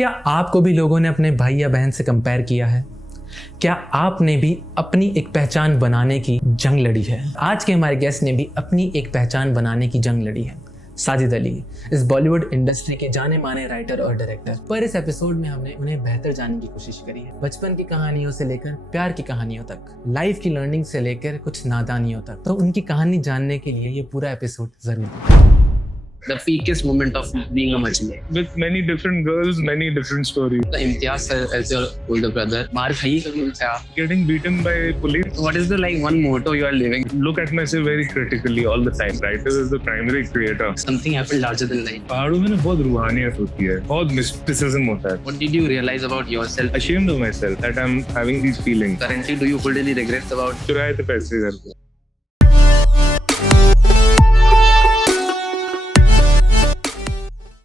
क्या आपको भी लोगों ने अपने भाई या बहन से कंपेयर किया है? क्या आपने भी अपनी एक पहचान बनाने की जंग लड़ी है? आज के हमारे गेस्ट ने भी अपनी एक पहचान बनाने की जंग लड़ी है। साजिद अली इस बॉलीवुड इंडस्ट्री के जाने माने राइटर और डायरेक्टर। पर इस एपिसोड में हमने उन्हें बेहतर जानने की कोशिश करी है, बचपन की कहानियों से लेकर प्यार की कहानियों तक, लाइफ की लर्निंग से लेकर कुछ नादानियों तक। तो उनकी कहानी जानने के लिए ये पूरा एपिसोड जरूर। The peakest moment of being a Majnun. With many different girls, many different stories. The Imtiaz sir as your older brother. मार खाई कभी उनसे आप? Getting beaten by police. What is the one motto you are living? Look at myself very critically all the time. Writer is the primary creator. Something happened larger than life. पहाड़ों में ना बहुत रूहानियत होती है, बहुत mysticism होता है. What did you realize about yourself? Ashamed of myself that I'm having these feelings. Currently, do you hold any regrets about? चुराए थे पैसे घर पे.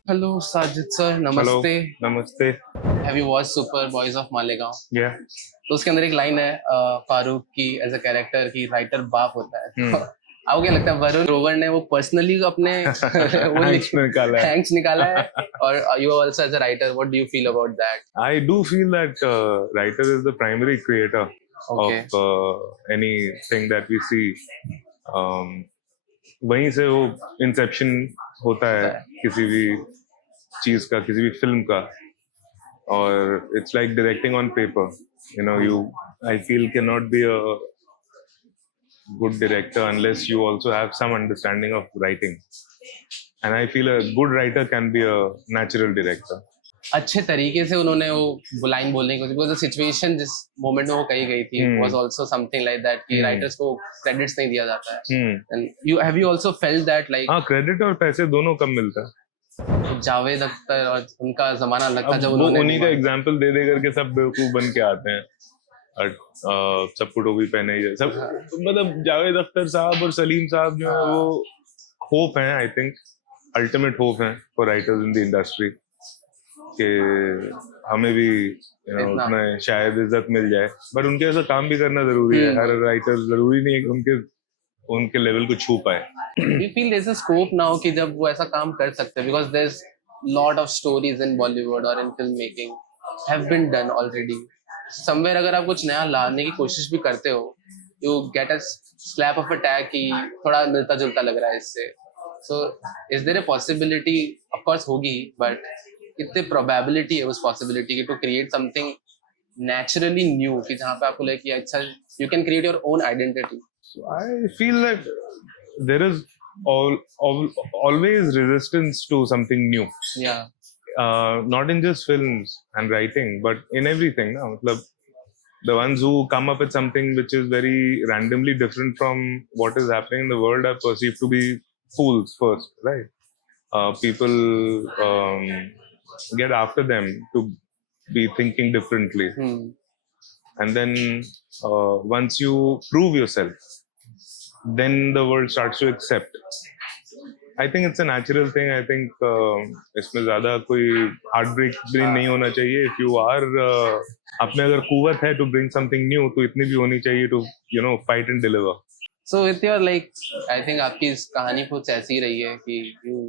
Hello, Sajid sir. Namaste. Hello. Namaste. Have you watched Super Boys of Malegaon? Yeah. तो उसके अंदर एक line है फारूक की एज अ कैरेक्टर की राइटर बाप होता है. आपको क्या लगता है वरुण ग्रोवर ने वो पर्सनली अपने थैंक्स निकाला है और you also as a writer, what do you feel about that? I do feel that writer is the primary creator of anything that we see. वहीं से वो इंसेप्शन होता है किसी भी चीज का, किसी भी फिल्म का. और it's like directing on paper, you know. You I feel can not be a good director unless you also have some understanding of writing. And I feel a good writer can be a natural director. अच्छे तरीके से उन्होंने वो line बोलने की कोशिश, because the situation जिस moment में वो कही गई थी was also something like that कि राइटर्स को क्रेडिट्स नहीं दिया जाता है. And you have you also felt that like हां, क्रेडिट और पैसे दोनों कम मिलता है. जावेद अख्तर और उनका जमाना अलग था जब उन्होंने उन्हीं का एग्जांपल दे दे करके सब बेवकूफ बन के आते हैं और सबको टोपी पहने ही सब. मतलब जावेद अख्तर साहब और सलीम साहब जो है वो होप हैं, आई थिंक अल्टीमेट होप हैं for writers in the industry कि हमें भी उसमें शायद इज्जत मिल जाए. बट उनके ऐसा काम भी करना जरूरी है. हर राइटर जरूरी नहीं है कि उनके लेवल को छू पाए. You feel there's a scope now कि जब वो ऐसा काम कर सकते हैं, because there's lot of stories in Bollywood or in filmmaking have been done already. Somewhere अगर आप कुछ नया लाने की कोशिश भी करते हो, you get a slap of a tag कि थोड़ा मिलता जुलता लग रहा है इससे. So is there a possibility? Of course होगी, but कितने probability है उस possibility की to create something naturally new कि जहाँ पे आपको लगे कि अच्छा you can create your own identity. So I feel that there is always resistance to something new. Yeah. Not in just films and writing, but in everything. No? The ones who come up with something which is very randomly different from what is happening in the world are perceived to be fools first, right? People get after them to be thinking differently. And then once you prove yourself, then the world starts to accept. I think it's a natural thing. I think इसमें ज़्यादा कोई heartbreak भी नहीं होना चाहिए. If you are आप में अगर कुवत है to bring something new, तो इतनी भी होनी चाहिए to fight and deliver. So with your I think आपकी इस कहानी कुछ ऐसी रही है कि you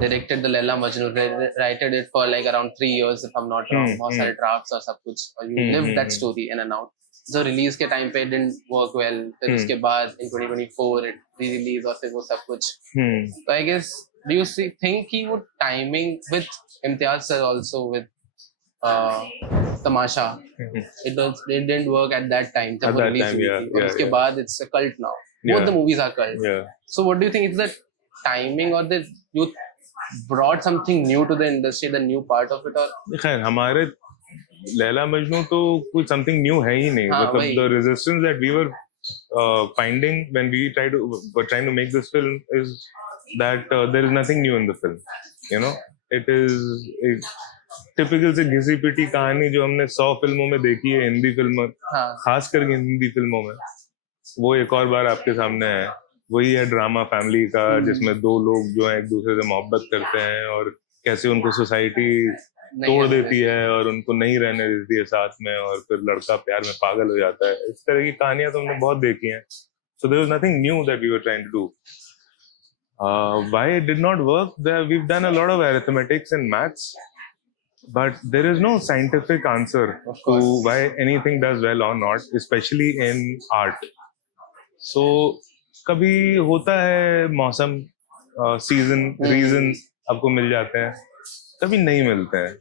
directed the Laila Majnun, wrote it for around 3 years if I'm not wrong. बहुत सारे drafts और सब कुछ, और you lived that story in and out. जो रिलीज के टाइम पे didn't work well, फिर उसके बाद in 2024 it re-release और फिर वो सब कुछ. So I guess do you think कि वो timing with Imtiaz sir also with Tamasha it didn't work at that time जब वो रिलीज हुई थी, और उसके बाद it's a cult now. Both the movies are cult. So what do you think it's the timing or the you brought something new to the industry, the new part of it? और खैर हमारे लैला मजनू तो कुछ something new है ही नहीं. मतलब the resistance that we were finding when we were trying to make this film is that there is nothing new in the film. It is a typical से घिसी पिटी कहानी जो हमने 100 फिल्मों में देखी है, हिंदी फिल्म खास करके हिंदी फिल्मों में. वो एक और बार आपके सामने है. वही है ड्रामा फैमिली का, जिसमें दो लोग जो है एक दूसरे से मोहब्बत करते हैं और कैसे उनको सोसाइटी तोड़ देती है और उनको नहीं रहने देती है साथ में, और फिर लड़का प्यार में पागल हो जाता है. इस तरह की कहानियां तो हमने बहुत देखी हैं. So there was nothing new that we were trying to do. Why it did not work? We've done a lot of arithmetics and maths but there is no scientific answer Of to course. why anything does well or not, especially in art. So कभी होता है मौसम, season, reason आपको मिल जाते हैं, कभी नहीं मिलते हैं.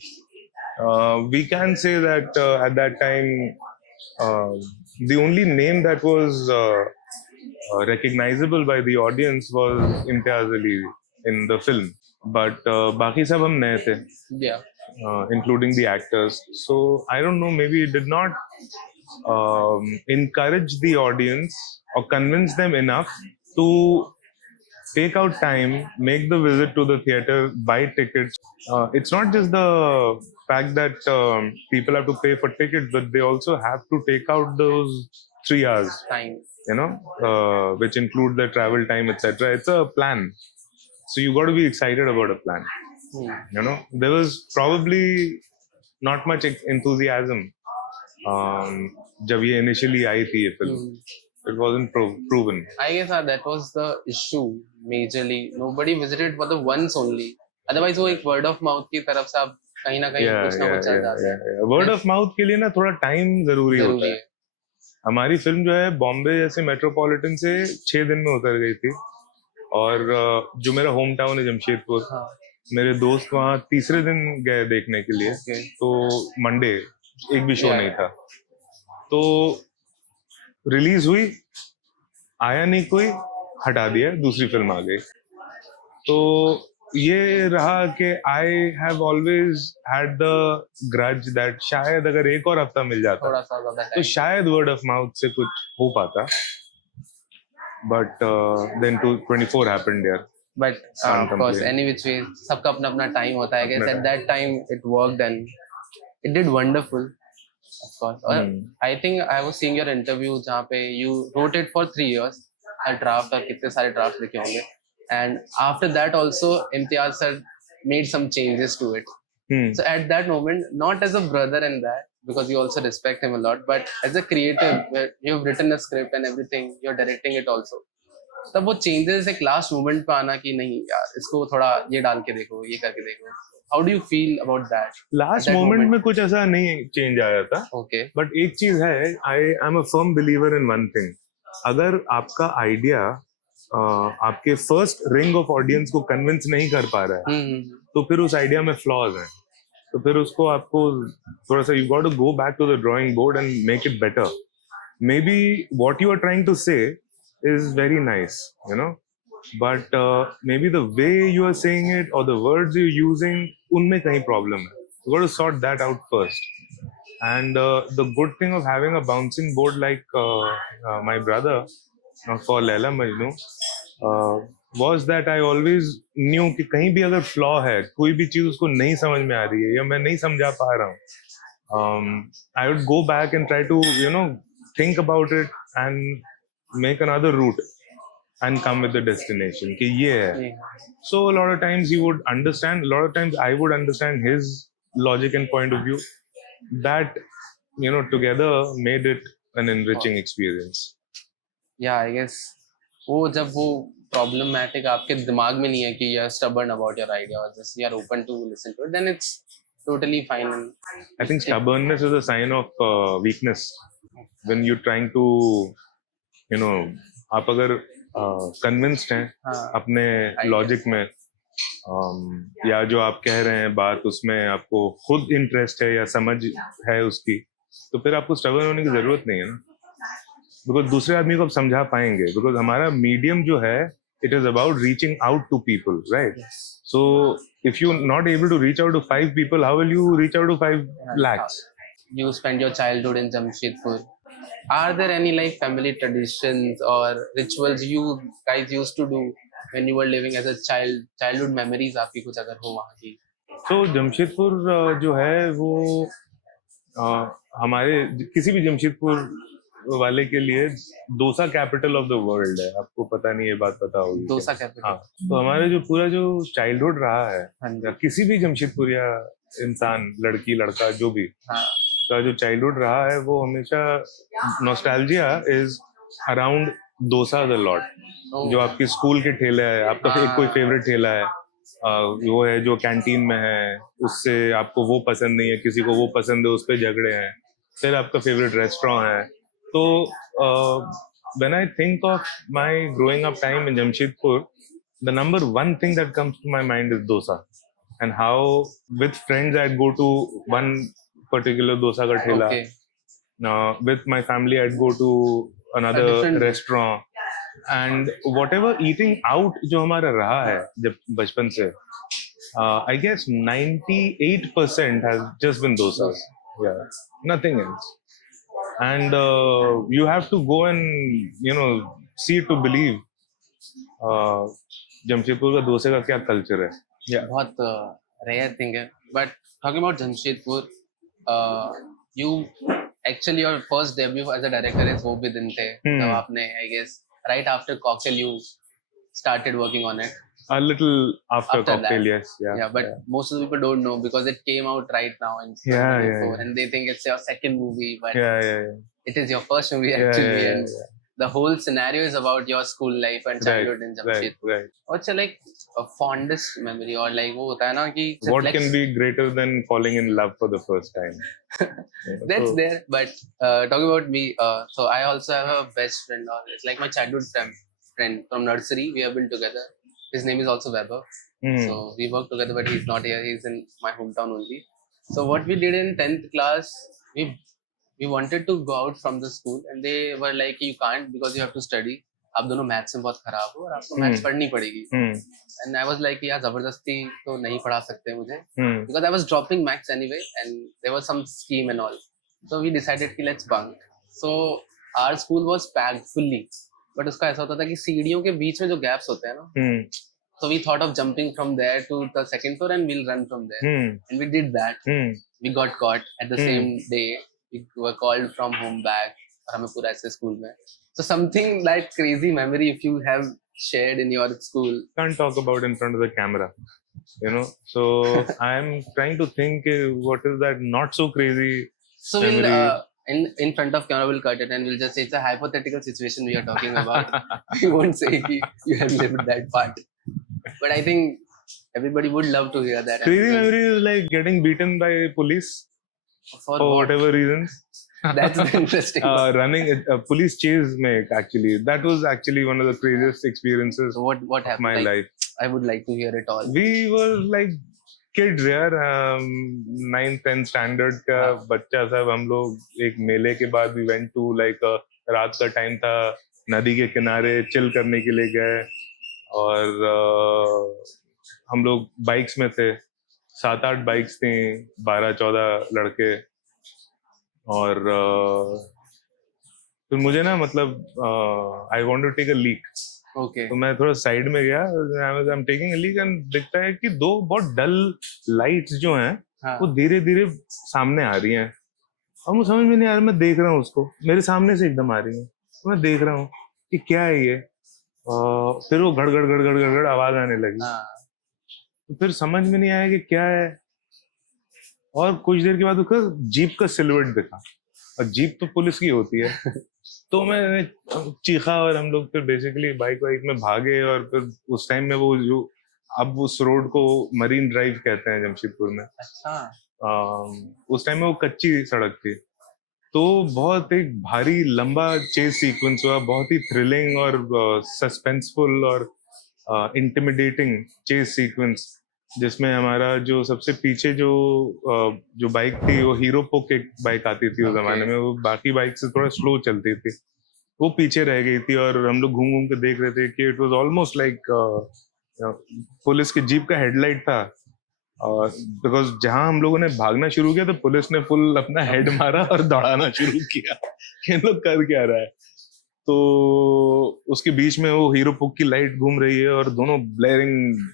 We can say that at that time the only name that was recognizable by the audience was Imtiaz Ali in the film, but बाकी सब हम नए थे, Yeah. including the actors. So I don't know, maybe it did not encourage the audience or convince them enough to take out time, make the visit to the theater, buy tickets. It's not just the fact that people have to pay for tickets, but they also have to take out those 3 hours, Time. which include the travel time, etc. It's a plan. So you got to be excited about a plan. There was probably not much enthusiasm जब ये initially आई थी ये film. It wasn't proven. I guess that was the issue majorly. Nobody visited for the once only. Otherwise वो एक word of mouth की तरफ से आप कहीं ना कहीं कुछ ना कुछ चल जाता है. Word of mouth के लिए ना थोड़ा time जरूरी होता है. हमारी फिल्म जो है बॉम्बे जैसे मेट्रोपॉलिटन से 6 दिन में उतर गई थी, और जो मेरा होम टाउन है जमशेदपुर, मेरे दोस्त वहाँ तीसरे दिन गए देखने के लिए. तो मंडे एक भी शो नहीं था, तो रिलीज हुई, आया नहीं कोई, हटा दिया, दूसरी फिल्म आ गई. तो ये रहा कि I have always had the grudge that शायद अगर एक और हफ्ता मिल जाता तो शायद वर्ड ऑफ माउथ से कुछ हो पाता. बट देन 24 हैपेंड यार. But of course, any which way, सबका अपना अपना टाइम होता है. I guess at that time it worked and it did wonderful. Of course. I think I was seeing your interview जहाँ पे you wrote it for 3 years. Her draft और कितने सारे drafts लिखे होंगे. And after that also Imtiaz sir made some changes to it. So at that moment, not as a brother and that, because you also respect him a lot, but as a creative, where you've written a script and everything, you're directing it also. तब वो changes एक last moment पे आना कि नहीं यार इसको थोड़ा ये डाल के देखो, ये करके देखो. How do you feel about that? Last moment में कुछ ऐसा नहीं change आया था. Okay. But एक चीज है, I am a firm believer in one thing. अगर आपका idea आपके फर्स्ट रिंग ऑफ ऑडियंस को कन्विंस नहीं कर पा रहा है, तो फिर उस आइडिया में फ्लॉज हैं. तो फिर उसको आपको थोड़ा सा, you got to go back to the drawing board and make it better. Maybe what you are trying to say is very nice, but maybe the way you are saying it or the words you using, उनमें कहीं problem है. You got to sort that out first. And the good thing of having a bouncing board like my brother for Laila Majnu was that I always knew कि कहीं भी अगर flaw है, कोई भी चीज उसको नहीं समझ में आ रही है या मैं नहीं समझा पा रहा हूँ, I would go back and try to think about it and make another route and come with the destination कि ये है. So a lot of times he would understand, a lot of times I would understand his logic and point of view. That together made it an enriching experience. Yeah, I guess वो जब वो problematic आपके दिमाग में नहीं है कि you're stubborn about your idea or just you're open to listen to it, then it's totally fine. I think stubbornness is a sign of weakness. When you're trying to आप अगर convinced हैं अपने logic में, या जो आप कह रहे हैं बात उसमें आपको खुद इंटरेस्ट है या समझ है उसकी, तो फिर आपको स्ट्रगल होने की जरूरत नहीं है ना, बिकॉज दूसरे आदमी को आप समझा पाएंगे. बिकॉज हमारा मीडियम जो है, it is about reaching out to people, right? So if you not able to reach out to 5 people, how will you reach out to 5 lakhs? You spent your childhood in Jamshedpur. Are there any like family traditions or rituals you guys used to do when you were living as a child? Childhood memories आपकी कुछ अगर हो वहाँ की? तो जमशेदपुर जो है वो हमारे किसी भी जमशेदपुर वाले के लिए dosa capital of the world है. आपको पता नहीं, ये बात पता होगी. डोसा कैपिटल. हाँ. तो हमारे जो पूरा जो चाइल्डहुड रहा है, या किसी भी जमशेदपुर या इंसान, लड़की लड़का जो भी का जो चाइल्डहुड रहा है, वो हमेशा nostalgia is around dosa the lot. जो आपकी स्कूल के ठेले है, आपका कोई फेवरेट ठेला है, वो है जो कैंटीन में है, उससे आपको वो पसंद नहीं है, किसी को वो पसंद है, उस पर झगड़े हैं, फिर आपका फेवरेट रेस्टोरेंट है. तो when I think of my growing up time in Jamshedpur, the number one thing that comes to my mind is dosa, and how with friends I'd go to one particular dosa ka thela. Okay. With my family I'd go to another different- restaurant, and whatever eating out जो हमारा रहा है जब बचपन से, I guess 98% has just been dosas. Yeah, nothing else. And you have to go and see to believe Jamshedpur का डोसे का क्या कल्चर है. बहुत रेयर थिंग है. But talking about Jamshedpur, you actually your first debut as a director is वो भी दिन थे जब आपने I guess right after cocktail you started working on it. A little after cocktail, that. yes, yeah. But most of the people don't know because it came out right now in 2024, and they think it's your second movie, but it is your first movie actually. And the whole scenario is about your school life and childhood in Jamshedpur. Right. What's your like a fondest memory, or like वो होता है ना कि what can be greater than falling in love for the first time? That's there. But talking about me, so I also have a best friend, or it's like my childhood friend from nursery. We have been together. His name is also Weber. So we work together, but he's not here. He's in my hometown only. So what we did in 10th class, we wanted to go out from the school, and they were like, you can't because you have to study. आप दोनों maths में बहुत खराब हो और आपको maths पढ़नी पड़ेगी. And I was like, यार जबरदस्ती तो नहीं पढ़ा सकते मुझे, because I was dropping maths anyway, and there was some scheme and all. So we decided कि let's bunk. So our school was packed fully, but उसका ऐसा होता था कि सीढ़ियों के बीच में जो गैप्स होते हैं ना, so we thought of jumping from there to the second floor and we'll run from there. And we did that. We got caught at the same day. We were called from home back. और हमें पूरा ऐसे school में. So something like crazy memory if you have shared in your school. Can't talk about in front of the camera, So I'm trying to think what is that not so crazy. So memory. We'll in front of camera we'll cut it and we'll just say it's a hypothetical situation we are talking about. We won't say कि you have lived that part. But I think everybody would love to hear that. Crazy memory is like getting beaten by police for whatever reasons. That's the interesting part. Running a police chase में actually that was actually one of the craziest experiences so what happened of my life. I would like to hear it all. We were like kids यार, 9th 10th standard का बच्चा सब हम लोग एक मेले के बाद we went to like रात का टाइम था, नदी के किनारे चिल करने के लिए गए, और हम लोग बाइक्स में थे, 7-8 बाइक्स थी, 12-14 लड़के, और फिर मुझे ना मतलब I want to take a leak. Okay. तो मैं थोड़ा साइड में गया, I am taking a leak, and दिखता है कि दो बहुत डल लाइट्स जो हैं वो धीरे धीरे सामने आ रही हैं, और मुझे समझ में नहीं आ रहा, मैं देख रहा हूँ उसको, मेरे सामने से एकदम आ रही है, तो मैं देख रहा हूँ कि क्या है ये, फिर वो गड़गड़ गड़गड़ गड़गड़ आवाज आने लगी. तो फिर समझ में नहीं आया कि क्या है, और कुछ देर के बाद उसका जीप का सिलुएट दिखा, और जीप तो पुलिस की होती है. तो मैं चीखा, और हम लोग फिर बेसिकली बाइक वाइक में भागे, और फिर उस टाइम में वो जो अब उस रोड को मरीन ड्राइव कहते हैं जमशेदपुर में. उस टाइम में वो कच्ची सड़क थी, तो बहुत एक भारी लंबा चेस सीक्वेंस हुआ, बहुत ही थ्रिलिंग और सस्पेंसफुल और इंटिमिडेटिंग चेस सीक्वेंस, जिसमें हमारा जो सबसे पीछे जो बाइक थी वो हीरो पोक एक बाइक आती थी उस जमाने में, वो बाकी बाइक से थोड़ा स्लो चलती थी, वो पीछे रह गई थी, और हम लोग घूम घूम के देख रहे थे कि it was almost like police की जीप का हेडलाइट था, बिकॉज जहां हम लोगों ने भागना शुरू किया तो पुलिस ने फुल अपना हेड मारा और दौड़ाना शुरू किया कि लोग कर क्या रहा है. तो उसके बीच में वो हीरो पोक की लाइट घूम रही है और दोनों ब्लेयरिंग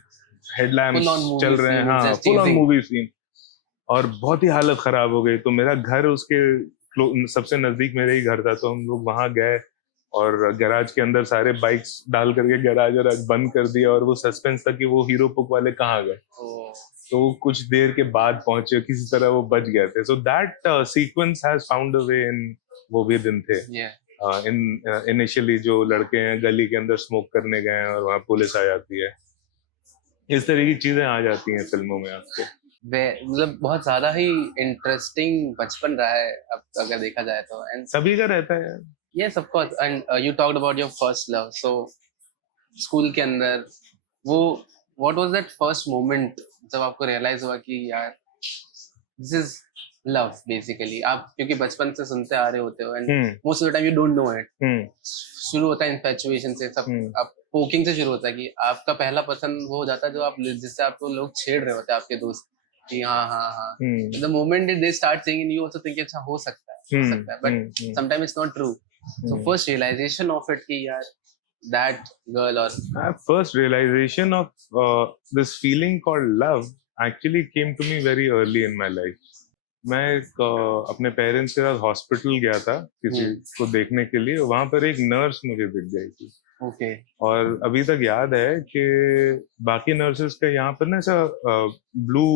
हेडलैम्प्स चल रहे हैं, हाँ, फुल ऑन मूवी सीन, और बहुत ही हालत खराब हो गई. तो मेरा घर उसके सबसे नजदीक मेरा ही घर था, तो हम लोग वहां गए और गैराज के अंदर सारे बाइक्स डाल करके गैराज बंद कर दिया, और वो सस्पेंस था कि वो हीरो पुक वाले कहाँ गए. तो कुछ देर के बाद पहुंचे, किसी तरह वो बच गए थे. So that sequence has found a way in वो भी दिन थे. इनिशियली जो लड़के हैं गली के अंदर स्मोक करने गए और वहाँ पुलिस आ जाती है. इस तरह की चीजें आ जाती हैं फिल्मों में आपके। मतलब बहुत ज्यादा ही इंटरेस्टिंग बचपन रहा है अब अगर देखा जाए तो। एंड सभी का रहता है यार। Yes of course, and you talked about your first love, so school के अंदर वो what was that first moment जब आपको रियलाइज हुआ कि यार दिस इज लव बेसिकली? आप क्योंकि बचपन से सुनते आ रहे होते हो and most of the time you don't know it. शुरू होता है इन्फैचुएशन से, सब आप पोकिंग से शुरू होता है कि आपका पहला पसंद वो हो जाता है जो आप जिससे आपको लोग छेड़ रहे होते हैं, आपके दोस्त, कि हाँ हाँ हाँ, the moment they start saying you also think अच्छा हो सकता है, but sometime it's not true. So first realisation of it कि यार that girl or first realization of this feeling called love actually came to me very early in my life. मैं अपने parents के साथ हॉस्पिटल गया था किसी को देखने के लिए, वहां पर एक नर्स मुझे दिख गई थी। ओके। और अभी तक याद है कि बाकी नर्सेस के यहाँ पर ना ऐसा ब्लू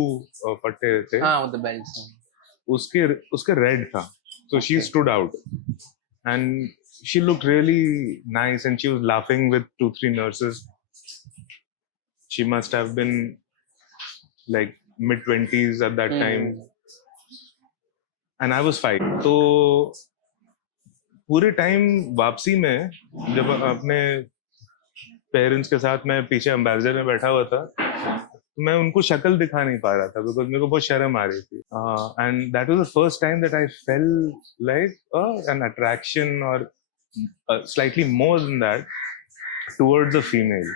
पट्टे थे, हाँ with the belts, उसके रेड था, so she stood out and she looked really nice and she was laughing with 2-3 nurses. She must have been like mid-20s at that time and I was 5. तो पूरे time वापसी में जब अपने parents के साथ मैं पीछे एम्बेसडर में बैठा हुआ था, मैं उनको शक्ल दिखा नहीं पा रहा था बिकॉज मेरे को बहुत शर्म आ रही थी। And that was the first time that I felt like an attraction और slightly more than that towards a female,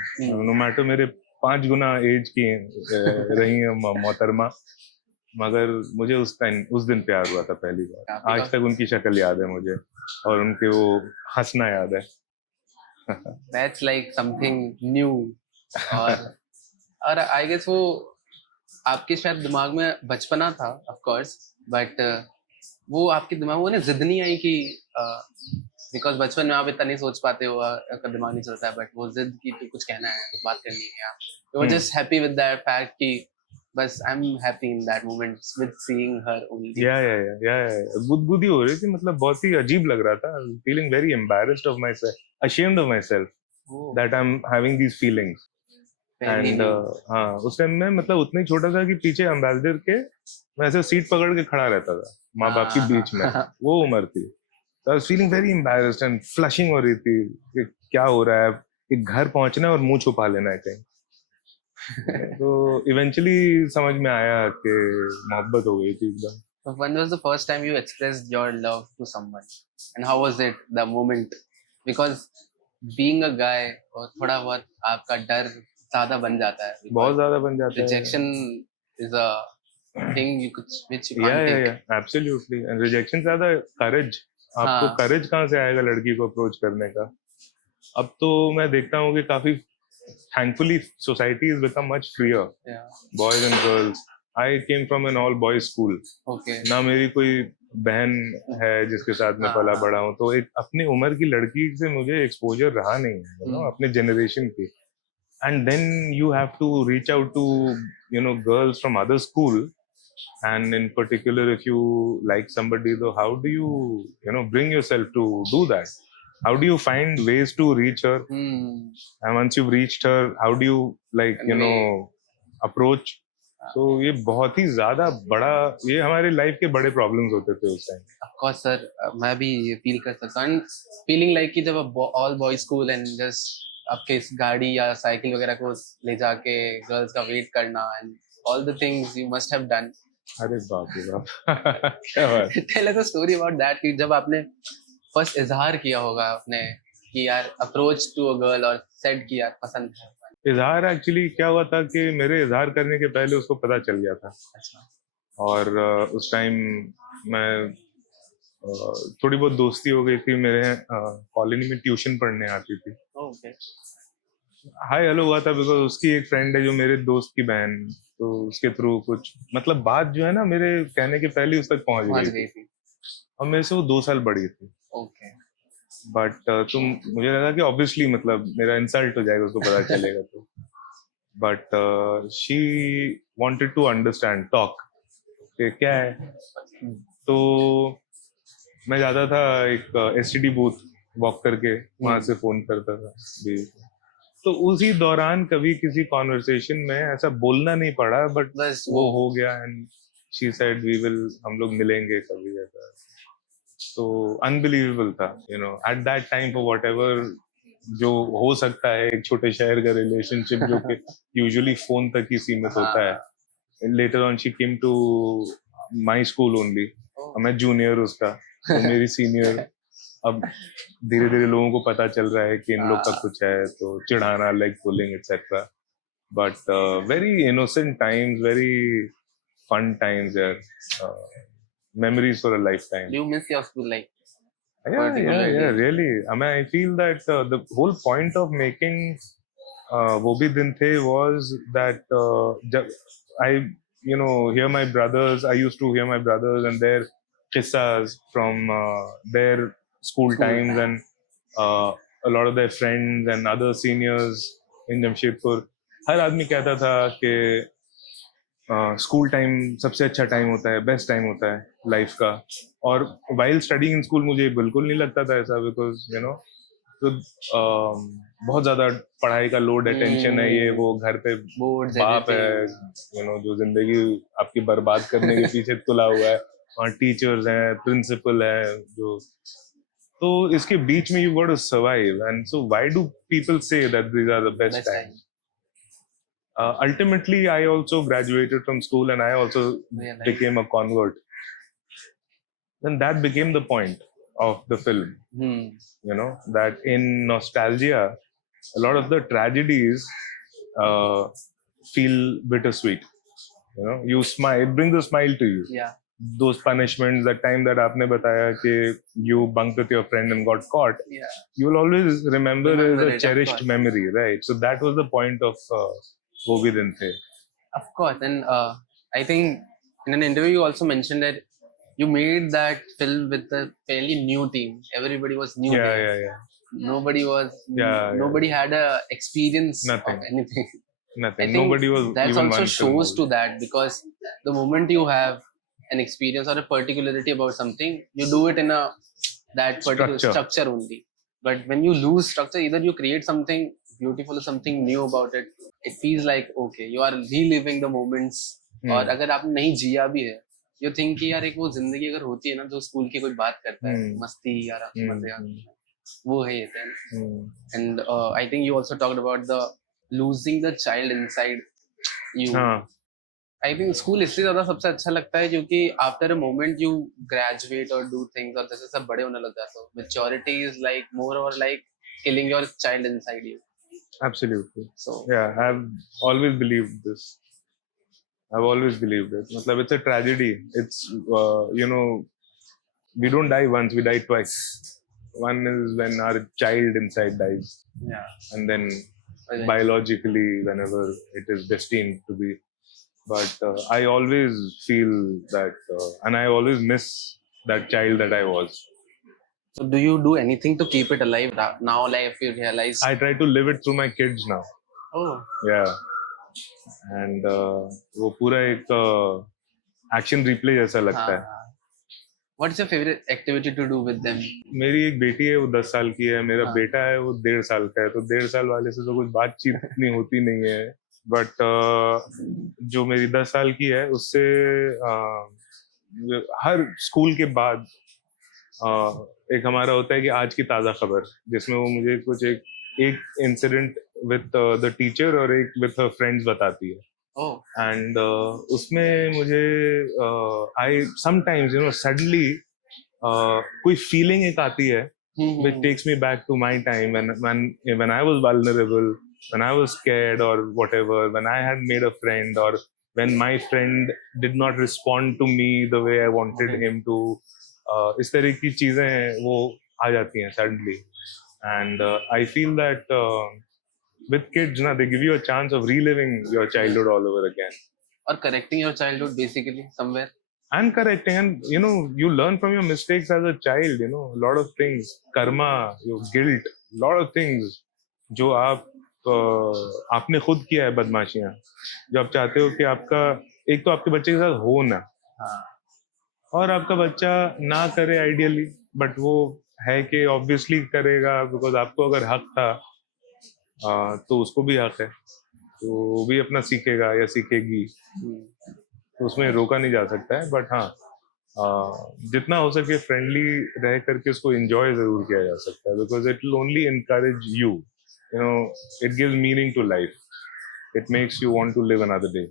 no matter मेरे 5 गुना एज की रही है मोहतरमा, मगर मुझे उस दिन प्यार हुआ था पहली बार। आज तक उनकी शक्ल याद है मुझे और उनके वो हंसना याद है। That's like something new। और आई गेस वो आपके शायद दिमाग में बचपना था ऑफ कोर्स, बट वो आपके दिमाग में वो ना जिद नहीं आई कि बिकॉज बचपन में आप इतना नहीं सोच पाते हो, आपका दिमाग नहीं चलता है, बट वो जिद की तो कुछ कहना है, कुछ बात करनी है, you were just happy with that fact कि बस I am happy in that moment with seeing her only. या गुदगुदी हो रही थी, मतलब बहुत ही अजीब लग रहा था, feeling very embarrassed of my self, ashamed of myself that I'm having these feelings। And हाँ, उस टाइम में मतलब उतना ही छोटा था कि पीछे एम्बेसडर के मैं ऐसे सीट पकड़ के खड़ा रहता था माँ बाप के बीच में, वो उम्र थी। So I was feeling very embarrassed and flushing हो रही थी कि क्या हो रहा है, कि घर पहुंचना है और मुंह छुपा लेना है कहीं। तो इवेंचुअली समझ में आया कि मोहब्बत हो गई थी एकदम। So when was the first time you expressed your love to someone and how was it the moment? Because being a guy और थोड़ा बहुत आपका डर ज्यादा बन जाता है, बहुत ज्यादा बन जाता है। Rejection is a thing which you can't take। Yeah, absolutely। And rejection ज्यादा courage, आपको करेज कहाँ से आएगा लड़की को अप्रोच करने का? अब तो मैं देखता हूँ कि काफी thankfully society is become much freer, boys and girls. I came from an all boys school, ना मेरी कोई बहन है जिसके साथ मैं पला बड़ा हूँ, तो एक अपनी उम्र की लड़की से मुझे एक्सपोजर रहा नहीं है, you know, अपने जनरेशन की। And then you have to reach out to girls from other school, and in particular if you like somebody, though, how do you bring yourself to do that? How do you find ways to reach her? And once you've reached her, how do you approach? So ये बहुत ही ज्यादा बड़ा, ये हमारे life के बड़े problems होते थे उस टाइम। Of course sir, मैं भी फील कर सकता हूँ, फीलिंग लाइक कि जब all boys school and just आपके गाड़ी या साइकिल वगैरह को ले जाके गर्ल्स का वेट करना and all the things you must have done. अरे बाप रे बाप। क्या बात। Tell us a story about that कि जब आपने फर्स्ट इजहार किया होगा अपने कि यार अप्रोच टू अ गर्ल और सेड किया पसंद है। इजहार एक्चुअली क्या हुआ था कि मेरे इजहार करने के पहले उसको पता चल गया था। अच्छा। और उस टाइम मैं थोड़ी बहुत दोस्ती हो गई थी, मेरे कॉलोनी में ट्यूशन पढ़ने आती थी। ओके। हाय हेलो हुआ था बिकॉज उसकी एक फ्रेंड है जो मेरे दोस्त की बहन, तो उसके थ्रू कुछ मतलब बात जो है ना मेरे कहने के पहले उस तक पहुंच गई थी। और मेरे से वो 2 साल बड़ी थी। ओके। बट मुझे लगा कि ऑब्वियसली मतलब मेरा इंसल्ट हो जाएगा उसको पता चलेगा तो। But she wanted to understand, talk कि क्या है। तो मैं जाता था एक एसटीडी बूथ वॉक करके, वहां से फोन करता था। तो उसी दौरान कभी किसी कॉन्वर्सेशन में ऐसा बोलना नहीं पड़ा, बट बस वो हो गया and she said we will, हम लोग मिलेंगे कभी, ऐसा। तो अनबिलीवेबल था, you know, at that time for whatever जो हो सकता है एक छोटे शहर का रिलेशनशिप जो कि यूजुअली फोन तक ही सीमित होता है। Later on she came to my school only, मैं जूनियर उसका, वो मेरी सीनियर। अब धीरे धीरे लोगों को पता चल रहा है कि इन लोग का कुछ है, तो चिढ़ाना, like pulling etcetera, but very innocent times, very fun times there, memories for a lifetime. Do you miss your school life? Yeah, really. I mean, I feel that the whole point of making वो भी दिन थे was that I, you know, hear my brothers. I used to hear my brothers and their qissas from their school times and a lot of their friends and other seniors in Jamshedpur. हर आदमी कहता था कि school time सबसे अच्छा time होता है, best time होता है लाइफ का। और वाइल स्टडीइंग इन स्कूल मुझे बिल्कुल नहीं लगता था ऐसा, बिकॉज यू नो, तो बहुत ज्यादा पढ़ाई का लोड है, टेंशन है, ये वो, घर पे बाप है, यू नो, जो जिंदगी आपकी बर्बाद करने के पीछे तुला हुआ है, और टीचर्स हैं, प्रिंसिपल है, जो, तो इसके बीच में you got to survive, and so why do people say that these are the best times? Ultimately, I also graduated from school and I also became a convert. Then that became the point of the film. You know, that in nostalgia, a lot of the tragedies feel bittersweet. You know, you smile, it brings a smile to you. Yeah. Those punishments, that time that aapne bataya ki you bunked with your friend and got caught, yeah, you will always remember as a it, cherished memory, right? So that was the point of वो भी दिन थे. Of course, and I think in an interview you also mentioned that you made that film with a fairly new team. Everybody was new. Yeah. Nobody was. Nobody had a experience of anything. Nothing. I think nobody was. That even also one shows to that, because the moment you have an experience or a particularity about something, you do it in a that particular structure only. But when you lose structure, either you create something beautiful or something new about it. It feels like okay, you are reliving the moments. और अगर आपने नहीं जिया भी है, you think कि यार एक वो जिंदगी अगर होती है ना, जो स्कूल की कोई बात करता है, मस्ती यार, मजे, वो है ये thing. And I think you also talked about the losing the child inside you. I think school इसलिए ज्यादा सबसे अच्छा लगता है क्योंकि after a moment you graduate or do things, और जैसे सब बड़े होने लग जाते हो, maturity is like more or like killing your child inside you. Absolutely. So yeah, I've always believed this. I've always believed it. Matlab, it's a tragedy. It's you know, we don't die once, we die twice. One is when our child inside dies. Yeah. And then biologically, whenever it is destined to be. But I always feel that, and I always miss that child that I was. So do you do anything to keep it alive now, like if you realize? I try to live it through my kids now. Oh. Yeah. And वो पूरा एक action replay जैसा लगता है. What's your favorite activity to do with them? मेरी एक बेटी है, वो 10 साल की है, मेरा बेटा है, वो 1.5 साल का है, तो 1.5 साल वाले से तो कुछ बातचीत इतनी होती नहीं है, बट जो मेरी 10 साल की है उससे हर स्कूल के बाद एक हमारा होता है कि आज की ताज़ा खबर, जिसमें वो मुझे कुछ एक इंसिडेंट विद द टीचर और एक विद हर फ्रेंड्स बताती है. एंड उसमें मुझे I sometimes you know suddenly कोई फीलिंग एक आती है which takes me back to my time when I was vulnerable, when I was scared or whatever, when I had made a friend, or when my friend did not respond to me the way I wanted him to. इस तरह की चीजें वो आ जाती हैं suddenly, and I feel that with kids na, they give you a chance of reliving your childhood all over again, or correcting your childhood basically somewhere, and correcting, and you know, you learn from your mistakes as a child, you know, a lot of things, karma, your guilt, lot of things जो आपने खुद किया है, बदमाशियां जो आप चाहते हो कि आपका एक तो आपके बच्चे के साथ हो ना, और आपका बच्चा ना करे आइडियली, बट वो है कि ऑब्वियसली करेगा, बिकॉज आपको अगर हक था तो उसको भी हक है, तो वो भी अपना सीखेगा या सीखेगी, तो उसमें रोका नहीं जा सकता है। बट हाँ, जितना हो सके फ्रेंडली रह करके उसको एंजॉय जरूर किया जा सकता है, because it will only encourage you, you know, it gives meaning to life, it makes you want to live another day.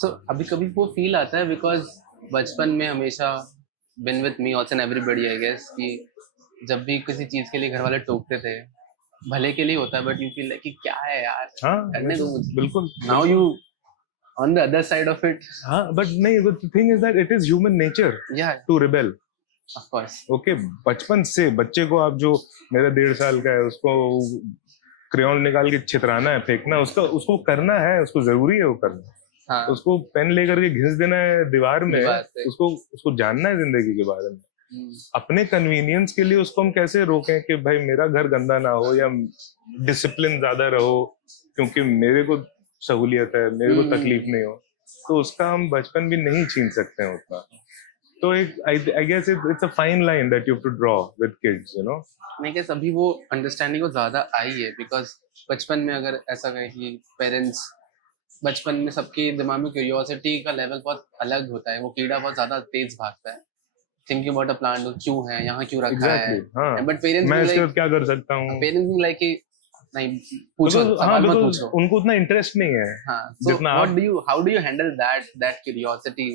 So अभी कभी वो फील आता है, बिकॉज बचपन में हमेशा been with me also and everybody I guess, कि जब भी किसी चीज के लिए घर वाले टोकते थे, भले के लिए होता है, बट यू फील लाइक कि क्या है यार, हाँ, करने दो मुझे। बिल्कुल। Now you on the other side of it. हाँ, but नहीं, the thing is that it is human nature Yeah, to rebel. of course. Okay, बचपन से बच्चे को आप, जो मेरा 1.5 साल का है, उसको क्रेयॉन निकाल के चित्राना है, फेंकना, उसको करना है, उसको जरूरी है वो करना। हाँ, उसको पेन लेकर के घिस देना है दीवार में, दीवार पे। उसको जानना है जिंदगी के बारे में। अपने कन्वीनियंस के लिए उसको हम कैसे रोकें कि भाई मेरा घर गंदा ना हो, या डिसिप्लिन ज्यादा रहो क्योंकि मेरे को सहूलियत है, मेरे को तकलीफ नहीं हो, तो उसका हम बचपन भी नहीं छीन सकते हैं उतना। तो एक I guess it's a fine line that you have to draw with kids, you know. मैं गेस अभी वो अंडरस्टैंडिंग को ज्यादा आई है, बिकॉज बचपन में अगर ऐसा कहें कि पेरेंट्स, बचपन में सबके दिमाग में क्यूरियोसिटी का लेवल बहुत अलग होता है, वो कीड़ा बहुत ज्यादा तेज भागता है, थिंकिंग अबाउट अ प्लांट, क्यों है यहाँ, क्यों रखा है, हाँ, बट पेरेंट्स मैं इसका क्या कर सकता हूँ, पेरेंट्स भी लाइक नहीं पूछो, हाँ, सवाल मत पूछो, उनको उतना इंटरेस्ट नहीं है। हाँ, so how do you handle that curiosity?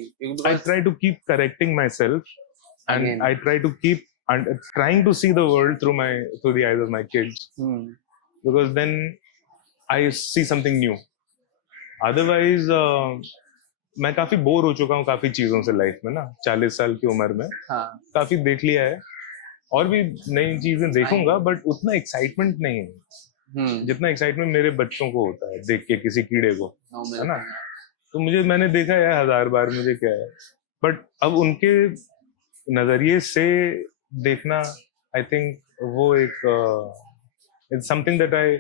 I try to keep correcting myself, and Again. I try to keep trying to see the world through the eyes of my kids, because then I see something new. Otherwise मैं काफी bore हो चुका हूँ काफी चीजों से life में ना, 40 साल की उम्र में। हाँ, काफी देख लिया है, और भी नई चीजें देखूंगा, बट उतना एक्साइटमेंट नहीं है जितना एक्साइटमेंट मेरे बच्चों को होता है देख के किसी कीड़े को, है ना। तो मैंने देखा है 1000 बार, मुझे क्या है, बट अब उनके नजरिए से देखना, आई थिंक वो एक it's something that I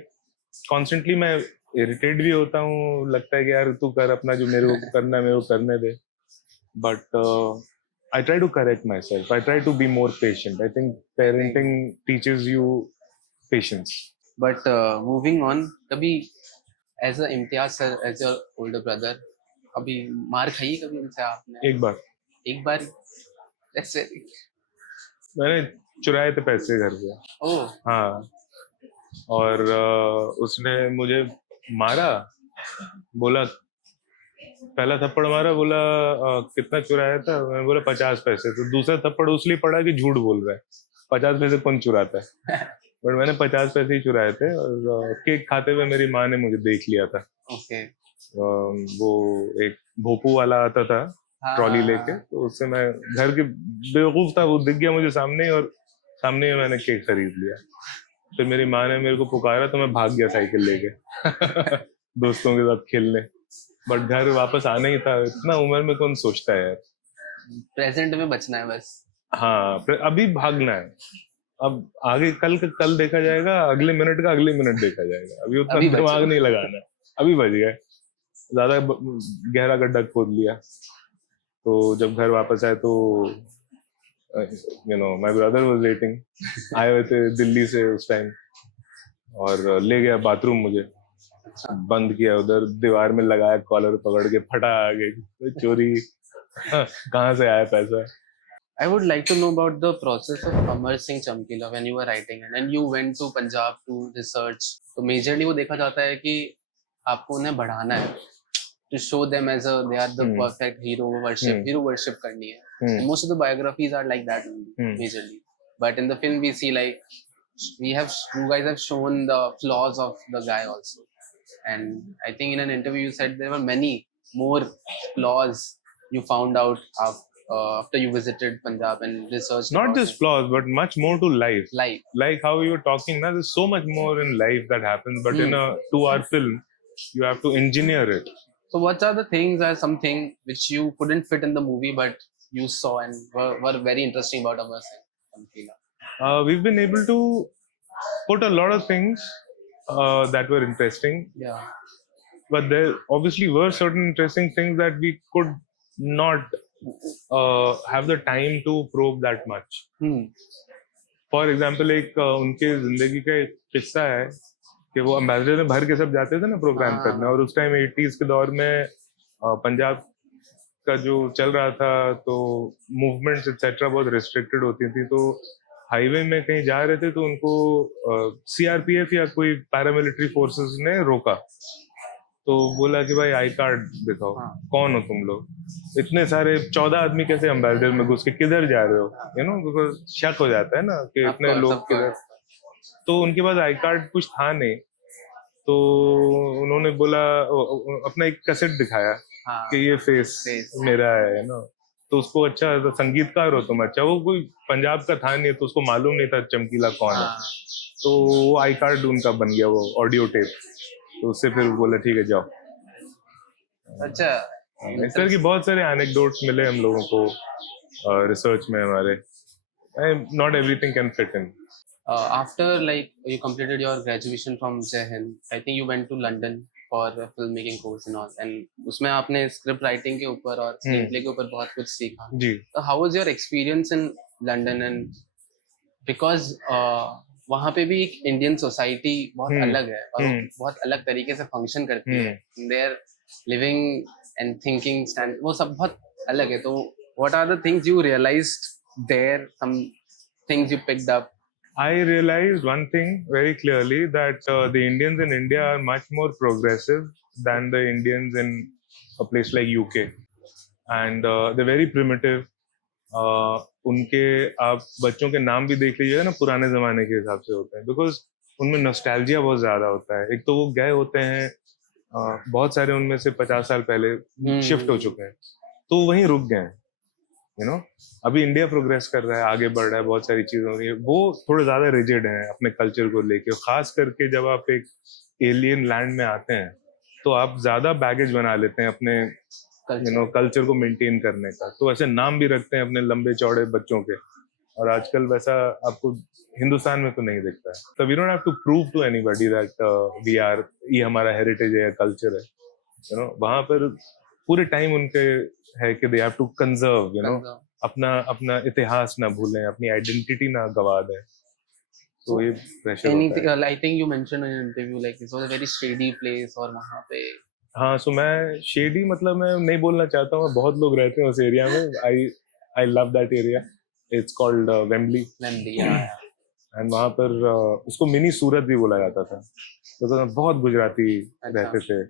constantly, मैं इरिटेट भी होता हूँ, लगता है कि यार तू कर अपना, जो मेरे को करना है मेरे को करने दे, but I try to correct myself. I try to be more patient. I think parenting teaches you patience. But moving on, कभी as a Imtiaz sir, as your older brother, अभी मार खाई कभी उनसे आपने? एक बार That's very... मैंने चुराए थे पैसे घर से। ओह, हाँ, और उसने मुझे मारा, बोला, पहला थप्पड़ मारा, बोला कितना चुराया था, मैं बोला 50 पैसे, तो दूसरा थप्पड़ उसलिए पड़ा कि झूठ बोल रहा है, 50 पैसे कौन चुराता है, बट मैंने 50 पैसे ही चुराए थे। और केक खाते हुए मेरी माँ ने मुझे देख लिया था। ओके। वो एक भोपू वाला आता था ट्रॉली लेके, तो उससे मैं घर के बेवकूफ था, वो दिख गया मुझे सामने, और सामने में मैंने केक खरीद लिया। फिर मेरी माँ ने मेरे को पुकारा तो मैं भाग गया साइकिल लेके दोस्तों के साथ खेलने, बट घर वापस आना ही था। इतना उम्र में कौन सोचता है यार, प्रेजेंट में बचना है बस। हाँ, अभी भागना है, अब आगे कल देखा जाएगा, अगले मिनट का अगले मिनट देखा जाएगा, अभी उतना दिमाग नहीं लगाना है, अभी बच गए, ज्यादा गहरा गड्ढा खोद लिया। तो जब घर वापस आए तो you know my brother was waiting, आए हुए थे दिल्ली से उस टाइम, और ले गया बाथरूम, मुझे बंद किया, उधर दीवार में लगाया, कॉलर पकड़ के फटा आगे, चोरी कहाँ से आया पैसा। I would like to know about the process of Amar Singh Chamkila when you were writing it and you went to Punjab to research. तो majorly वो देखा जाता है कि आपको उन्हें बढ़ाना है, to show them as they are the perfect hero worship करनी है. Most of the biographies are like that majorly. But in the film we see like you guys have shown the flaws of the guy also. And I think in an interview you said there were many more flaws you found out after you visited Punjab and researched. Not just flaws, but much more to life. Like how you were talking now, there's so much more in life that happens, but in a 2-hour film, you have to engineer it. So what are the things or something which you couldn't fit in the movie, but you saw and were very interesting about Amar Singh? We've been able to put a lot of things that were interesting. Yeah. But there obviously were certain interesting things that we could not have the time to probe that much. For example एक उनके जिंदगी का एक किस्सा है कि वो ambassador में भर के सब जाते थे ना प्रोग्राम हाँ। करने, और उस टाइम 80s के दौर में पंजाब का जो चल रहा था तो मूवमेंट्स एक्सेट्रा बहुत रिस्ट्रिक्टेड होती थी, तो हाईवे में कहीं जा रहे थे तो उनको सीआरपीएफ या कोई पैरामिलिट्री फोर्सेस ने रोका, तो बोला कि भाई आई कार्ड दिखाओ, हाँ। कौन हो तुम लोग, इतने सारे 14 आदमी कैसे अम्बेसडर में घुस के किधर जा रहे हो, बिकॉज शक हो जाता है ना कि Of इतने course, लोग of किधर। course. तो उनके पास आई कार्ड कुछ था नहीं, तो उन्होंने बोला अपना एक कैसेट दिखाया हाँ, कि ये फेस Face. मेरा है ना, तो उसको अच्छा तो संगीतकार हो तुम, अच्छा वो कोई पंजाब का था नहीं तो उसको मालूम नहीं था चमकीला कौन है, हाँ, तो वो आई कार्ड उनका बन गया, वो ऑडियो टेप, तो उससे फिर बोला ठीक है जाओ। अच्छा। इस तरह की बहुत सारे एनेक्डोट्स मिले हम लोगों को रिसर्च में हमारे। Not everything can fit in. After like you completed your graduation from Jai Hind, I think you went to London for a filmmaking course and all, and उसमें आपने script writing के ऊपर और screenplay के ऊपर बहुत कुछ सीखा। जी। So how was your experience in London? And because वहाँ पे भी एक इंडियन सोसाइटी बहुत अलग है और वो बहुत अलग तरीके से फंक्शन करती है, their living and thinking stand वो सब बहुत अलग है, तो what are the things you realised there, some things you picked up? I realized one thing very clearly, that the Indians in India are much more progressive than the Indians in a place like UK, and they're very primitive. उनके आप बच्चों के नाम भी देख लीजिएगा ना, पुराने जमाने के हिसाब से होते हैं, बिकॉज उनमें नॉस्टैल्जिया बहुत ज्यादा होता है। एक तो वो गए होते हैं, बहुत सारे उनमें से 50 साल पहले शिफ्ट हो चुके हैं, तो वहीं रुक गए हैं, अभी इंडिया प्रोग्रेस कर रहा है, आगे बढ़ रहा है, बहुत सारी चीजें हो रही है, वो थोड़े ज्यादा रिजिड हैं अपने कल्चर को लेके, खास करके जब आप एक एलियन लैंड में आते हैं तो आप ज्यादा बैगेज बना लेते हैं अपने कल्चर को मेंटेन करने का, तो ऐसे नाम भी रखते हैं अपने लंबे चौड़े बच्चों के, और आजकल वैसा आपको हिंदुस्तान में तो नहीं दिखता है। तो we don't have to prove to anybody that we are, ये हमारा हेरिटेज है, कल्चर है, वहां पर पूरे टाइम उनके है कि दे हैव टू कंजर्व, अपना इतिहास ना भूलें, अपनी आइडेंटिटी ना गवा दें, तो ये प्रेशर होता है। आई think you mention in interview like this was a very shady place, और वहां पे हाँ, सो मैं शेडी मतलब मैं नहीं बोलना चाहता हूँ, बहुत लोग रहते हैं उस एरिया में, I love that area, it's called Wembley, and वहाँ पर उसको मिनी सूरत भी बोला जाता था, तो बहुत गुजराती रहते थे,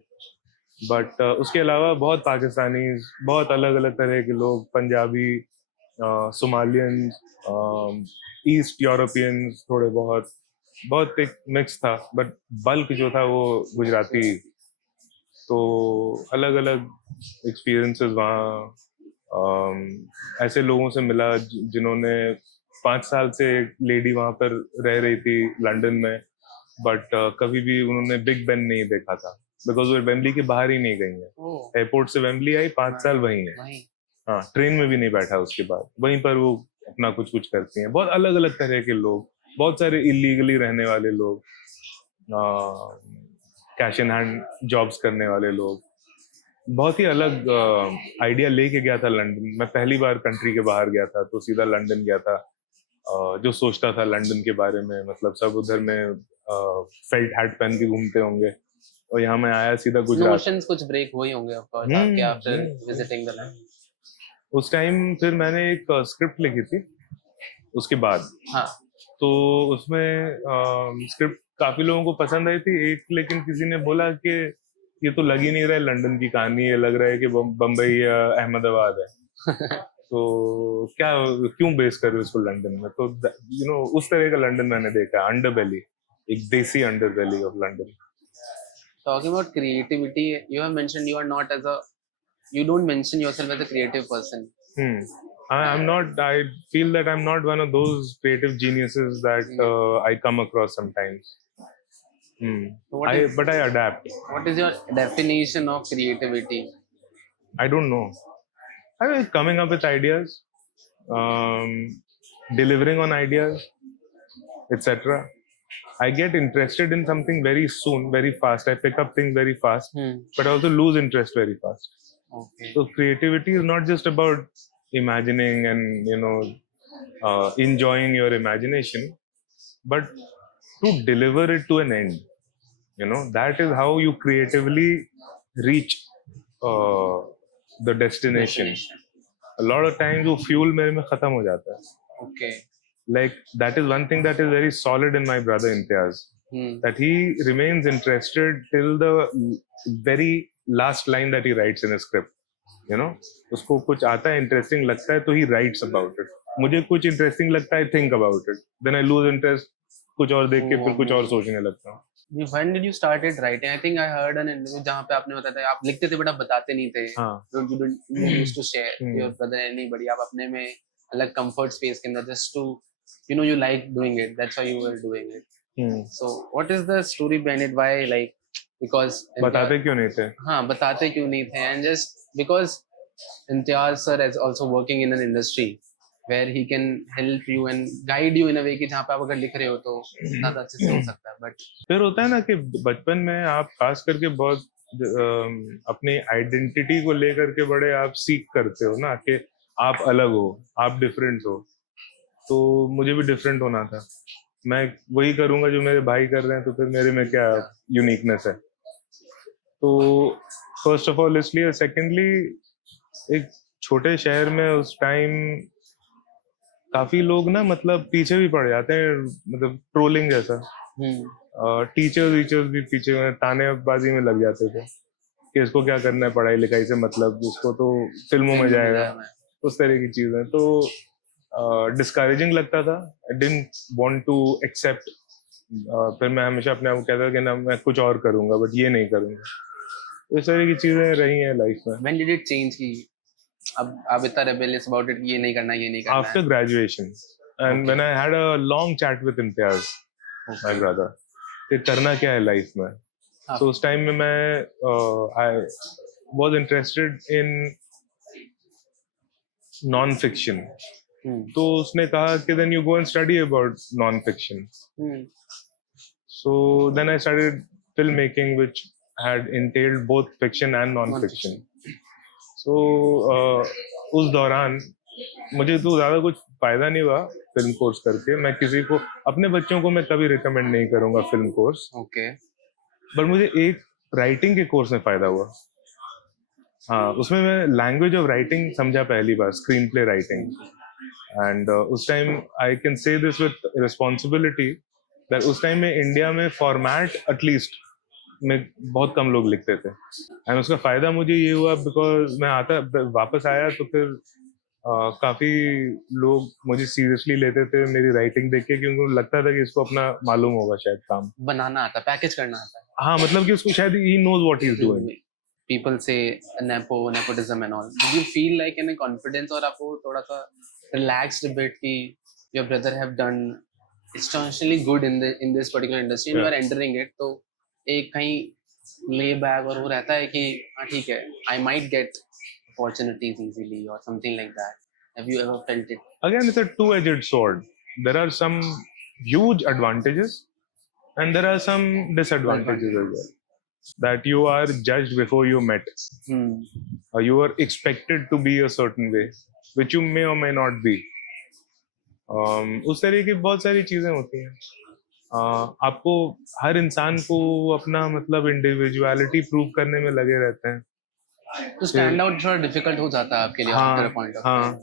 बट उसके अलावा बहुत पाकिस्तानी, बहुत अलग अलग तरह के लोग, पंजाबी, सोमालियंस, ईस्ट यूरोपियंस, थोड़े बहुत एक मिक्स था, बट बल्क जो था वो गुजराती, तो अलग अलग एक्सपीरियंसेस वहाँ, ऐसे लोगों से मिला जिन्होंने 5 साल से एक लेडी वहाँ पर रह रही थी लंदन में, बट कभी भी उन्होंने बिग बेन नहीं देखा था, बिकॉज वो वेम्बली के बाहर ही नहीं गई है, एयरपोर्ट से वेम्बली आई, 5 साल वहीं है, हाँ, ट्रेन में भी नहीं बैठा, उसके बाद वहीं पर वो अपना कुछ करती हैं। बहुत अलग अलग तरह के लोग, बहुत सारे इलीगली रहने वाले लोग, कैश इन हैंड जॉब्स करने वाले लोग, बहुत ही अलग आइडिया लेके गया था लंदन। मैं पहली बार कंट्री के बाहर गया था, तो सीधा लंदन गया था, जो सोचता था लंदन के बारे में, मतलब सब उधर में फेल्ट हैट पहन के घूमते होंगे, और यहाँ मैं आया सीधा गुजरात। नोशंस कुछ ब्रेक हुए होंगे ऑफ कोर्स आपके आफ्टर विजिटिंग द लैंड। उस टाइम फिर मैंने एक स्क्रिप्ट लिखी थी उसके बाद, हाँ, तो उसमें स्क्रिप्ट काफी लोगों को पसंद आई थी, एक लेकिन किसी ने बोला कि ये तो लग ही नहीं रहा है लंदन की कहानी, ये लग रहा है कि बम्बई या अहमदाबाद है तो क्या, क्यों बेस कर रहे हो इसको लंदन में, तो उस तरह का लंदन मैंने देखा, अंडरबेली, एक देसी underbelly of London. Talking about creativity, you have mentioned you are not you don't mention yourself as a creative person. I'm not. I feel that I'm not one of those creative geniuses that I come across sometimes. But I adapt. What is your definition of creativity? I don't know. I mean, coming up with ideas, delivering on ideas, etc. I get interested in something very soon, very fast. I pick up things very fast, but I also lose interest very fast. Okay. So creativity is not just about imagining and enjoying your imagination, but to deliver it to an end. That is how you creatively reach uh, the destination. A lot of times वो fuel मेरे में खत्म हो जाता है. Okay. Like that is one thing that is very solid in my brother Imtiaz, that he remains interested till the very last line that he writes in a script. उसको कुछ आता है, interesting लगता है, तो he writes about it. मुझे कुछ interesting लगता है, I think about it. Then I lose interest, कुछ और देख के फिर कुछ और सोचने लगता हूँ. When did you started writing? I think I heard an interview जहाँ पे आपने बताया था आप लिखते थे बट आप बताते नहीं थे. You used to share your brother anybody. आप अपने में अलग comfort space के अंदर just to you like doing it. That's why you were doing it. So what is the story behind it? Why like because बताते क्यों नहीं थे? हाँ बताते क्यों नहीं थे? And just because Imtiaz sir is also working in an industry where he can help you and guide you in a way कि जहाँ पे आप अगर लिख रहे हो तो ज़्यादा अच्छे से हो सकता है. बट फिर होता है ना कि बचपन में आप खास करके बहुत अपनी आइडेंटिटी को लेकर के बड़े आप सीख करते हो ना कि आप अलग हो, आप डिफरेंट हो. तो मुझे भी डिफरेंट होना था. मैं वही करूंगा जो मेरे भाई कर रहे हैं, तो फिर मेरे में क्या यूनिकनेस है. तो फर्स्ट ऑफ ऑल इसलिए, सेकेंडली एक छोटे शहर में उस टाइम काफी लोग ना मतलब पीछे भी पड़ जाते हैं, मतलब ट्रोलिंग जैसा. टीचर्स भी पीछे तानेबाजी में लग जाते थे कि इसको क्या करना है पढ़ाई लिखाई से, मतलब इसको तो फिल्मों में जाएगा, उस तरह की चीजें. तो डिस्करेजिंग लगता था. I didn't want to accept. फिर मैं हमेशा अपने आप को कहता था कि ना मैं कुछ और करूंगा बट ये नहीं करूंगा. इस तरह की चीजें रही हैं लाइफ में. When did it change कि अब आप इतना rebellious about it, ये नहीं करना, ये नहीं करना? After graduation and when I had a long chat with Imtiaz, my brother, कि करना क्या है लाइफ में. So उस टाइम में मैं I was interested in non-fiction. तो उसने कहा कि then you go and study about non-fiction. So then I started filmmaking, which had entailed both fiction and non-fiction. So उस दौरान मुझे तो ज़्यादा कुछ फायदा नहीं हुआ फिल्म कोर्स करके. मैं किसी को, अपने बच्चों को मैं कभी रिकमेंड नहीं करूँगा फिल्म कोर्स. Okay. बट मुझे एक राइटिंग के कोर्स में फायदा हुआ. हाँ, उसमें मैं लैंग्वेज ऑफ राइटिंग समझा पहली बार, स्क्रीन प्ले राइटिंग. एंड उस time I can say this with responsibility that उस टाइम में इंडिया में फॉर्मेट एटलीस्ट में बहुत कम लोग लिखते थे. एंड उसका फायदा मुझे ये हुआ बिकॉज मैं वापस आया तो फिर काफी लोग मुझे सीरियसली लेते थे मेरी राइटिंग देख के, क्योंकि उनको लगता था कि इसको अपना मालूम होगा शायद काम बनाना आता, पैकेज करना आता है. हाँ, मतलब कि उसको शायद ही knows what he's doing. People say nepotism and all. Did you feel like any confidence और आपको थोड़ा सा relaxed a bit कि your brother have done exceptionally good in this particular industry and you are entering it, तो एक कहीं lay back और वो रहता है कि हाँ ठीक है, I might get opportunities easily or something like that. Have you ever felt it? Again, it's a two-edged sword. There are some huge advantages and there are some disadvantages as well. That you are judged before you met. Or you are expected to be a certain way, which you may or may not be. उस तरह की बहुत सारी चीजें होती हैं. आपको हर इंसान को अपना मतलब इंडिविजुअलिटी प्रूव करने में लगे रहते हैं. तो स्टैंड आउट थोड़ा डिफिकल्ट हो जाता है आपके लिए after a point of time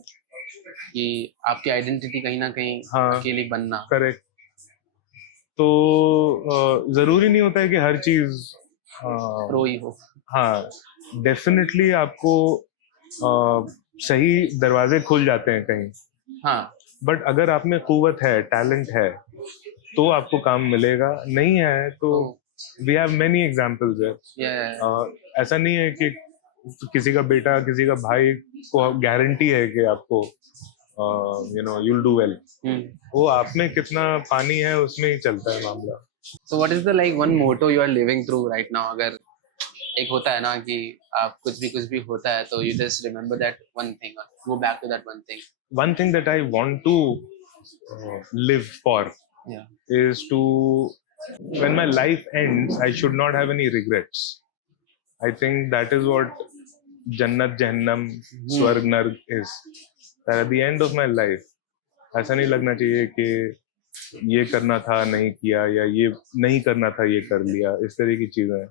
कि आपकी आइडेंटिटी कहीं ना कहीं अकेले बनना. करेक्ट. तो जरूरी नहीं होता है कि हर चीज प्रो ही हो. हाँ, डेफिनेटली आपको सही दरवाजे खुल जाते हैं कहीं. हाँ, बट अगर आप में कुव्वत है, टैलेंट है, तो आपको काम मिलेगा. नहीं है तो वी हैव मेनी एग्जांपल्स है. ऐसा नहीं है कि किसी का बेटा, किसी का भाई को गारंटी है कि आपको यू विल डू वेल. वो आप में कितना पानी है उसमें ही चलता है मामला. So what is the like one motto you are living through right now? अगर एक होता है ना कि आप कुछ भी होता है तो you just remember that one thing or go back to that one thing. One thing that I want to live for is to, when my life ends, I should not have any regrets. I think that is what Jannat, Jahannam, Swarg, Narg is. That at the end of my life, ऐसा नहीं लगना चाहिए कि ये करना था नहीं किया, या ये नहीं करना था ये कर लिया, इस तरह की चीजें.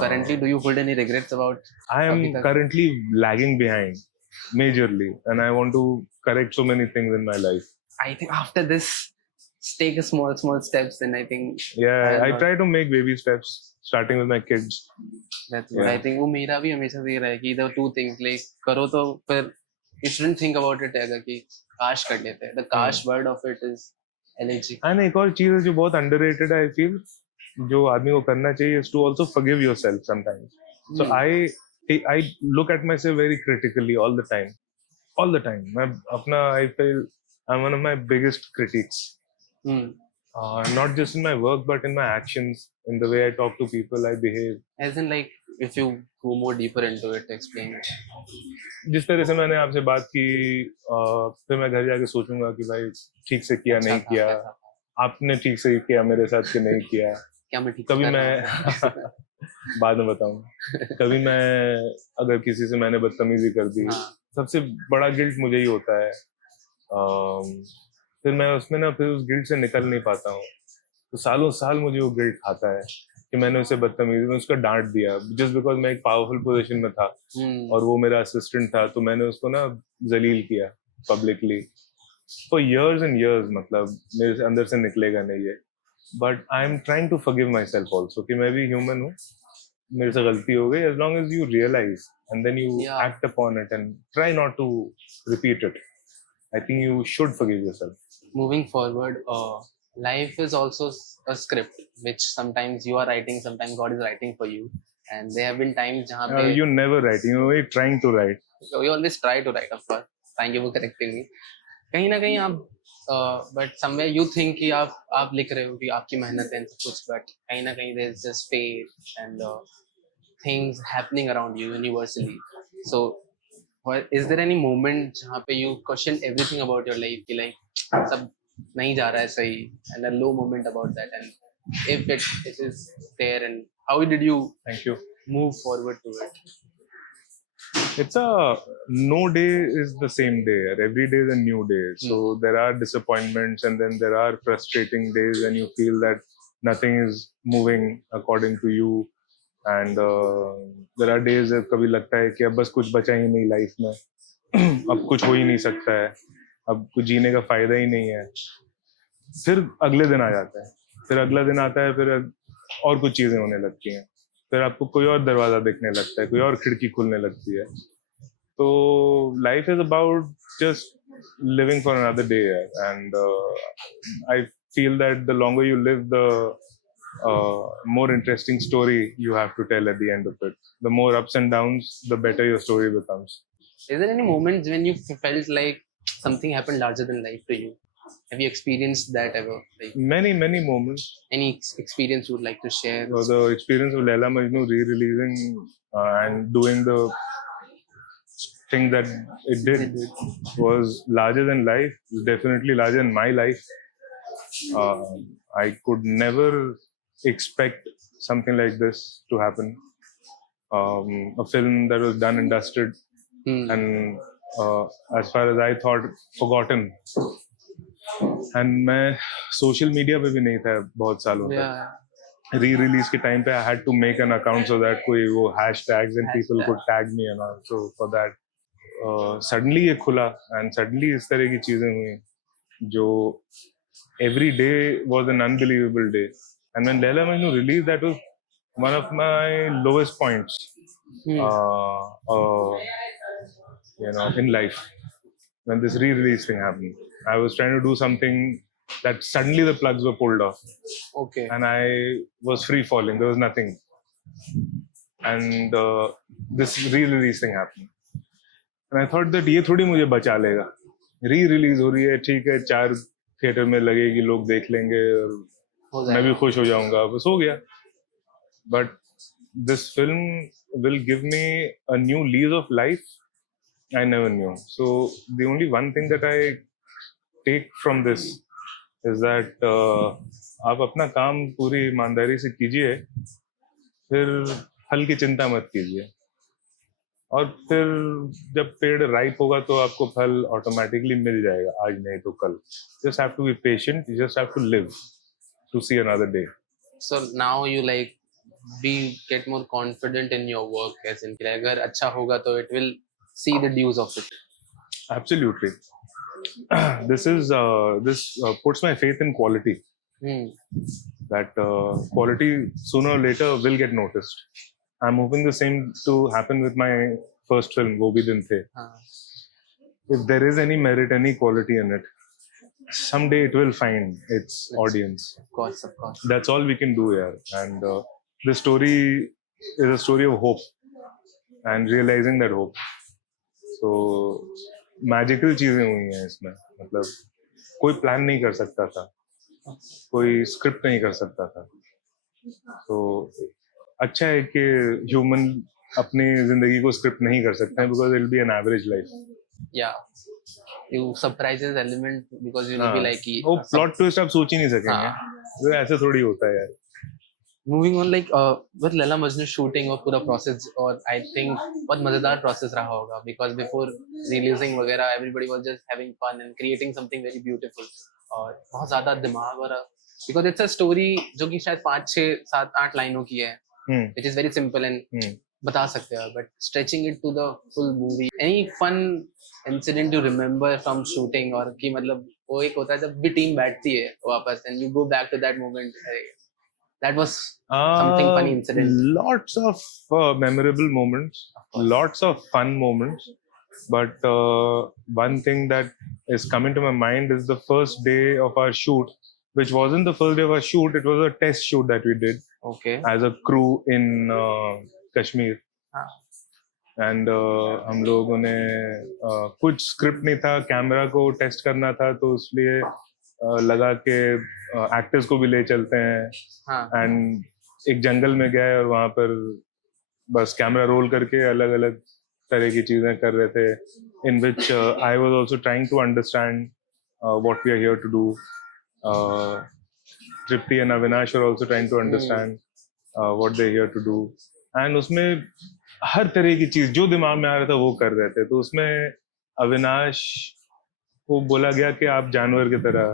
Currently, do you hold any regrets about I am अभी तक? currently lagging behind majorly, and I want to correct so many things in my life. I think after this, take a small steps, and I think Yeah, I'll I not- try to make baby steps, starting with my kids. that's what Yeah. I think. वो मेरा भी हमेशा से ये रहा है कि the two things like करो तो फिर you shouldn't think about it अगर कि काश कर लेते हैं. The काश word of it is elegiac. And एक और चीज है जो बहुत underrated है, I feel, जो आदमी को करना चाहिए, is to also forgive yourself sometimes. So I look at myself very critically all the time. मैं अपना, I feel I'm one of my biggest critics. Not just in my work but in my actions, in the way I talk to people, I behave. As in like if you go more deeper into it, explain it. जिस तरह से मैंने आपसे बात की, फिर मैं घर जाके सोचूंगा कि भाई ठीक से किया नहीं किया, आपने ठीक से किया मेरे साथ कि नहीं किया. क्या मैं ठीक कभी कर मैं रहा हूँ? बाद में बताऊंगा. कभी मैं अगर किसी से मैंने बदतमीजी कर दी, हाँ. सबसे बड़ा गिल्ट मुझे ही होता है. फिर मैं उसमें ना फिर उस गिल्ट से निकल नहीं पाता हूँ. तो सालों साल मुझे वो गिल्ट खाता है कि मैंने उसे बदतमीजी में उसका डांट दिया, जस्ट बिकॉज मैं एक पावरफुल पोजीशन में था और वो मेरा असिस्टेंट था, तो मैंने उसको ना जलील किया publicly for years and years. मतलब मेरे अंदर से निकलेगा नहीं ये. But I am trying to forgive myself also कि मैं भी ह्यूमन हूँ, मेरे से गलती हो गई. As long as you realise and then you Yeah. Act upon it and try not to repeat it, I think you should forgive yourself. Moving forward, life is also a script which sometimes you are writing, sometimes God is writing for you, and there have been times जहाँ पे You never write, you know, you're trying to write. we always try to write, of course. Thank you for correcting me. कहीं ना कहीं आप but somewhere you think कि आप लिख रहे हो कि आपकी मेहनत है सब कुछ, but कहीं ना कहीं there is just fate and things happening around you universally. So is there any moment जहाँ पे you question everything about your life कि like सब नहीं जा रहा है सही, and a low moment about that, and if it is there, and how did you Thank you. move forward to it? It's no day is the same day. Every day is a new day. So there are disappointments, and then there are frustrating days when you feel that nothing is moving according to you. And there are days जब कभी लगता है कि अब बस कुछ बचा ही नहीं लाइफ में, अब कुछ हो ही नहीं सकता है, अब कुछ जीने का फायदा ही नहीं है. फिर अगले दिन आ जाता है, फिर अगला दिन आता है, फिर और कुछ चीजें होने लगती हैं, फिर आपको कोई और दरवाजा दिखने लगता है, कोई और खिड़की खुलने लगती है. तो life is about just living for another day, and I feel that the longer you live the more interesting story you have to tell at the end of it. The more ups and downs, the better your story becomes. Is there any moments when you felt like something happened larger than life to you? Have you experienced that ever? Like Many moments. any experience you would like to share? So the experience of Laila Majnu re-releasing and doing the thing that it did was larger than life. Definitely larger than my life. I could never expect something like this to happen. A film that was done and dusted, and as far as I thought, forgotten. And मैं social media पे भी नहीं था बहुत सालों तक. Yeah. Re-release के time पे I had to make an account so that कोई वो hashtags and people could tag me and all. So for that, suddenly ये खुला, and suddenly इस तरह की चीजें हुई जो every day was an unbelievable day. And when Laila Majnu released, that was one of my lowest points, in life. When this re-release thing happened, I was trying to do something that suddenly the plugs were pulled off, Okay. and I was free falling. There was nothing, and this re-release thing happened, and I thought that ये थोड़ी मुझे बचा लेगा. Re-release हो रही है, ठीक है, 4 थिएटर में लगेगी, लोग देख लेंगे और मैं भी खुश हो जाऊंगा, बस हो गया. But this film will give me a new lease of life I never knew. So the only one thing that I take from this is that आप अपना काम पूरी ईमानदारी से कीजिए, फिर फल की चिंता मत कीजिए. और फिर जब पेड़ राइप होगा तो आपको फल ऑटोमेटिकली मिल जाएगा, आज नहीं तो कल. Just have to be patient, you just have to live to see another day. So now you like be get more confident in your work, as in कि अगर अच्छा होगा तो it will see the dues of it. Absolutely. This puts my faith in quality. Hmm. That quality sooner or later will get noticed. I'm hoping the same to happen with my first film, Wo Bhi Din The. हाँ. If there is any merit, any quality in it, someday it will find its audience. Of course. That's all we can do here. And the story is a story of hope and realizing that hope. So magical चीजें हुई हैं इसमें. मतलब कोई plan नहीं कर सकता था, कोई स्क्रिप्ट नहीं कर सकता था. तो अच्छा है कि ह्यूमन अपनी जिंदगी को स्क्रिप्ट नहीं कर सकते हैं, because it will be an average life. Yeah. You surprises element because you will be like वो प्लॉट ट्विस्ट आप सोच ही नहीं सकेंगे. तो ऐसे थोड़ी होता है यार. Moving on, like with Laila Majnu shooting और पूरा process, और I think बहुत मजेदार process रहा होगा, because before releasing वगैरह everybody was just having fun and creating something very beautiful. और बहुत ज़्यादा दिमाग और because it's a story जो कि शायद 5, 6, 7, 8 लाइनों की है, which is very simple and बता सकते हो, but stretching it to the full movie. Any fun incident you remember from shooting, और कि मतलब वो एक होता है जब भी टीम बैठती है वापस and you go back to that moment. That was something funny incident. Lots of memorable moments, lots of fun moments. But one thing that is coming to my mind is the first day of our shoot, which wasn't the first day of our shoot. It was a test shoot that we did as a crew in Kashmir. And हम लोगों ने कुछ script नहीं था, camera को test करना था, तो इसलिए लगा के एक्टर्स को भी ले चलते हैं. एंड एक जंगल में गए और वहां पर बस कैमरा रोल करके अलग अलग तरह की चीजें कर रहे थे, in which I was also trying to understand what we are here to do. Tripti and Avinash are also trying to understand what they're here to do. And उसमें हर तरह की चीज जो दिमाग में आ रहा था वो कर रहे थे. तो उसमें अविनाश को बोला गया कि आप जानवर की तरह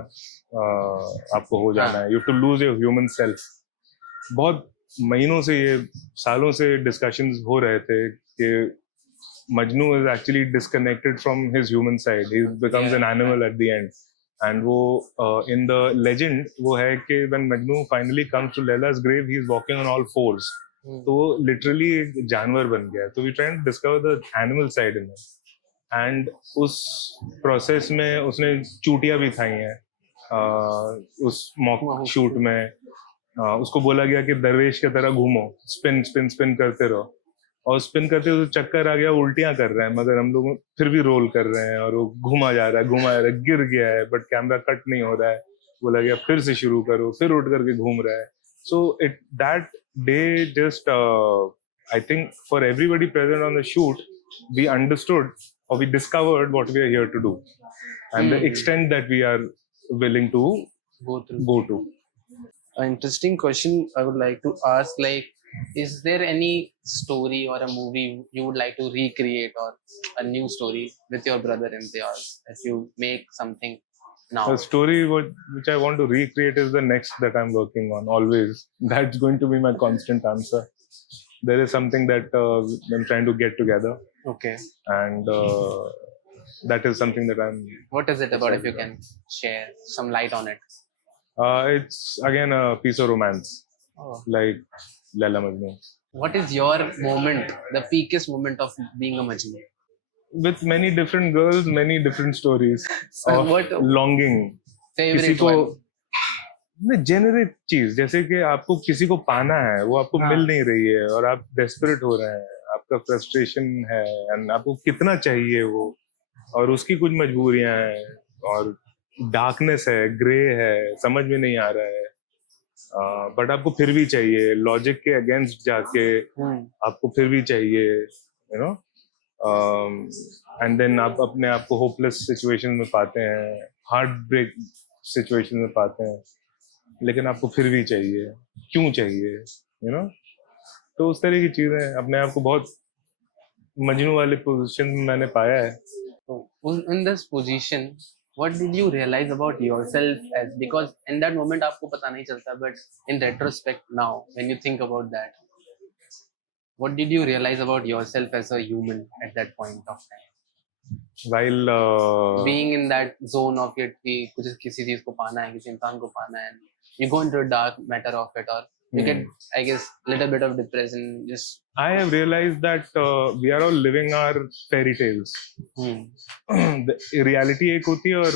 आपको हो जाना है, you have to lose your human self. बहुत महीनों से, ये सालों से डिस्कशंस हो रहे थे कि Majnu is actually disconnected from his human side, he becomes an animal at the end. And वो इन द लेजेंड वो है कि when Majnu finally comes to लैला's grave, he is walking on all fours. तो वो लिटरली एक जानवर बन गया. तो we trying to discover the animal side in him. And उस प्रोसेस में उसने चूटियां भी खाई हैं. उस मॉक शूट में उसको बोला गया कि दरवेश की तरह घूमो, स्पिन स्पिन स्पिन करते रहो. और स्पिन करते हुए चक्कर आ गया, उल्टियां कर रहे हैं, मगर हम लोग फिर भी रोल कर रहे हैं और वो घुमा जा रहा है, गिर गया है, बट कैमरा कट नहीं हो रहा है. बोला गया फिर से शुरू करो, फिर उठ करके घूम रहा है. So it that day just I think for everybody present on the shoot, we understood or we discovered what we are here to do and the extent that we are willing to go to. An interesting question I would like to ask, like, is there any story or a movie you would like to recreate, or a new story with your brother Imtiaz, if you make something now? The story which I want to recreate is the next that I'm working on always. That's going to be my constant answer. There is something that I'm trying to get together. Okay. And that is something that I'm... What is it about, if you can share some light on it? It's again a piece of romance. Like Laila Majnu. What is your moment, the peakest moment of being a Majnu? With many different girls, many different stories of what longing. Favorite one? Generic चीज, जैसे कि आपको किसी को पाना है, वो आपको मिल नहीं रही है और आप डेस्परेट हो रहे हैं, आपका फ्रस्ट्रेशन है एंड आपको कितना चाहिए वो, और उसकी कुछ मजबूरियां हैं और डार्कनेस है, ग्रे है, समझ में नहीं आ रहा है, बट आपको फिर भी चाहिए, लॉजिक के अगेंस्ट जाके आपको फिर भी चाहिए, यू नो. एंड देन आप अपने आप को होपलेस सिचुएशन में पाते हैं, हार्ट ब्रेक सिचुएशन में पाते हैं, लेकिन आपको फिर भी चाहिए, क्यों चाहिए, यू नो. तो उस तरह की चीजें अपने आप को बहुत मजनू वाले पोजीशन में मैंने पाया है. So, in this position, what did you realize about yourself as? Because in that moment आपको पता नहीं चलता, but in retrospect now, when you think about that, what did you realize about yourself as a human at that point of time? While Being in that zone of it कि कुछ किसी चीज को पाना है, किसी इंसान को पाना है, you go into a dark matter of it, or you get, I guess, little bit of depression. Just I have realized that we are all living our fairy tales. Reality एक होती है और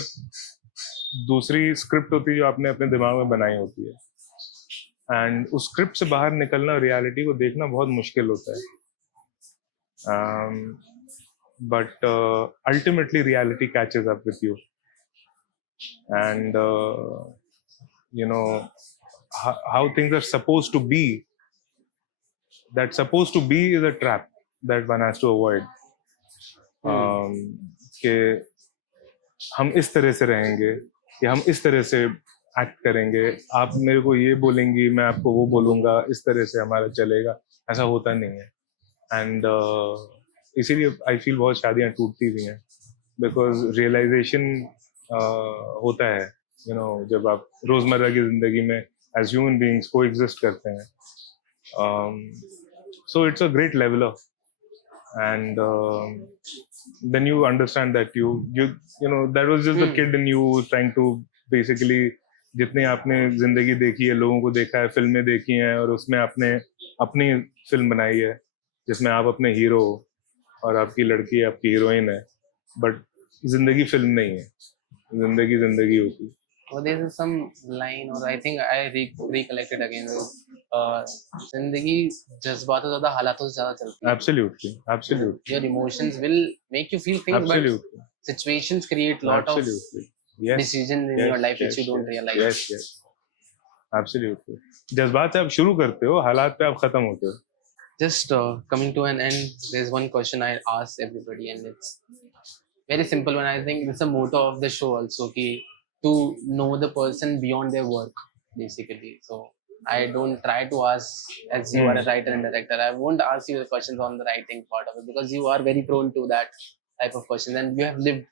दूसरी स्क्रिप्ट होती है जो आपने अपने दिमाग में बनाई होती है. एंड उस स्क्रिप्ट से बाहर निकलना, रियलिटी को देखना बहुत मुश्किल होता है. But ultimately reality catches up with you. And you know how things are supposed to be. That supposed to be is a trap that one has to avoid. कि हम इस तरह से रहेंगे या हम इस तरह से एक्ट करेंगे, आप मेरे को ये बोलेंगी, मैं आपको वो बोलूँगा, इस तरह से हमारा चलेगा. ऐसा होता नहीं है. एंड इसीलिए आई फील बहुत शादियाँ टूटती भी हैं, बिकॉज रियलाइजेशन होता है, यू नो, जब आप रोज़मर्रा की ज़िंदगी में as human beings coexist करते हैं. So it's a great leveler, and then you understand that you know that was just the kid in you trying to basically, जितने आपने जिंदगी देखी है, लोगों को देखा है, फिल्में देखी हैं, और उसमें आपने अपनी फिल्म बनाई है जिसमें आप अपने हीरो और आपकी लड़की आपकी हीरोइन है. बट जिंदगी फिल्म नहीं है, जिंदगी जिंदगी होती है. Or there is some line, or I think I recollected again. जिंदगी जज्बातों से ज्यादा हालातों से ज्यादा चलती है. Absolutely, absolutely. Your emotions will make you feel things, Absolutely. but situations create lot Absolutely. of Yes. decisions in Yes, your life yes, which you don't yes, realize. Yes, yes. Absolutely. जज्बात से आप शुरू करते हो, हालात पे आप खत्म होते हो. Just coming to an end, there's one question I ask everybody, and it's very simple one. I think it's a motto of the show also, ki to know the person beyond their work, basically. So I don't try to ask, as you are a writer and director, I won't ask you the questions on the writing part of it, because you are very prone to that type of questions, and you have lived,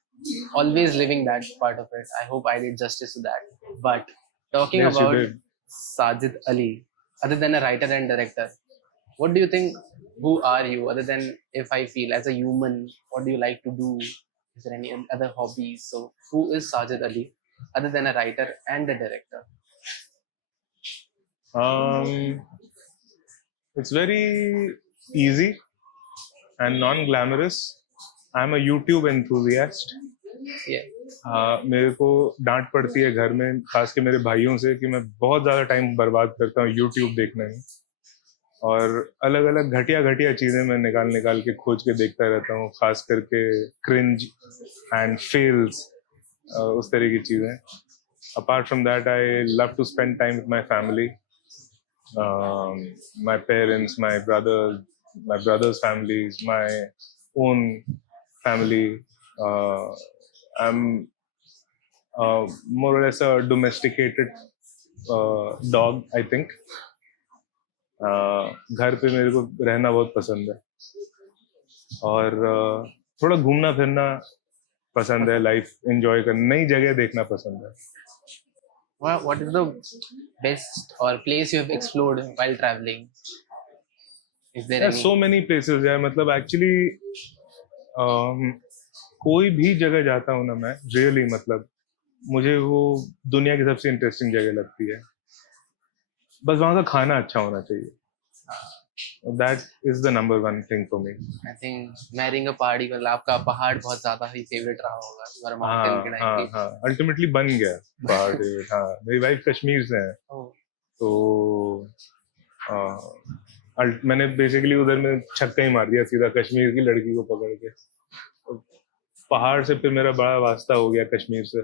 always living that part of it. I hope I did justice to that. But talking Yes, you about did. Sajid Ali, other than a writer and director, what do you think? Who are you other than, if I feel as a human, what do you like to do? Is there any other hobbies? So who is Sajid Ali other than a writer and a director? It's very easy and non-glamorous. I'm a YouTube enthusiast. Yeah. मेरे को डांट पड़ती है घर में, खास के मेरे भाइयों से, कि मैं बहुत ज़्यादा टाइम बर्बाद करता हूँ YouTube देखने में, और अलग अलग घटिया घटिया चीज़ें मैं निकाल के खोज के देखता रहता हूँ, खास करके क्रिंज एंड फेल्स, उस तरह की चीज़ें. Apart from that, I love to spend time with my family, my parents, my brother's families, my own family. I'm more or less a domesticated dog, I think. घर पे मेरे को रहना बहुत पसंद है, और थोड़ा घूमना फिरना पसंद है, लाइफ एंजॉय करना, नई जगह देखना पसंद है. What is the best or place you have explored while traveling? Is there any? So many places है, मतलब एक्चुअली कोई भी जगह जाता हूँ ना मैं, रियली मतलब मुझे वो दुनिया की सबसे इंटरेस्टिंग जगह लगती है. बस वहाँ का खाना अच्छा होना चाहिए. That is the number one thing for me. I think marrying a पहाड़ी वाला, आपका पहाड़ बहुत ज्यादा ही फेवरेट रहा होगा. You are a mountain guy. हाँ, अल्टीमेटली बन गया पहाड़. हाँ, मेरी वाइफ कश्मीर से है, तो मैंने बेसिकली उधर में छक्का ही मार दिया सीधा, कश्मीर की लड़की को पकड़ के. पहाड़ से फिर मेरा बड़ा वास्ता हो गया कश्मीर से.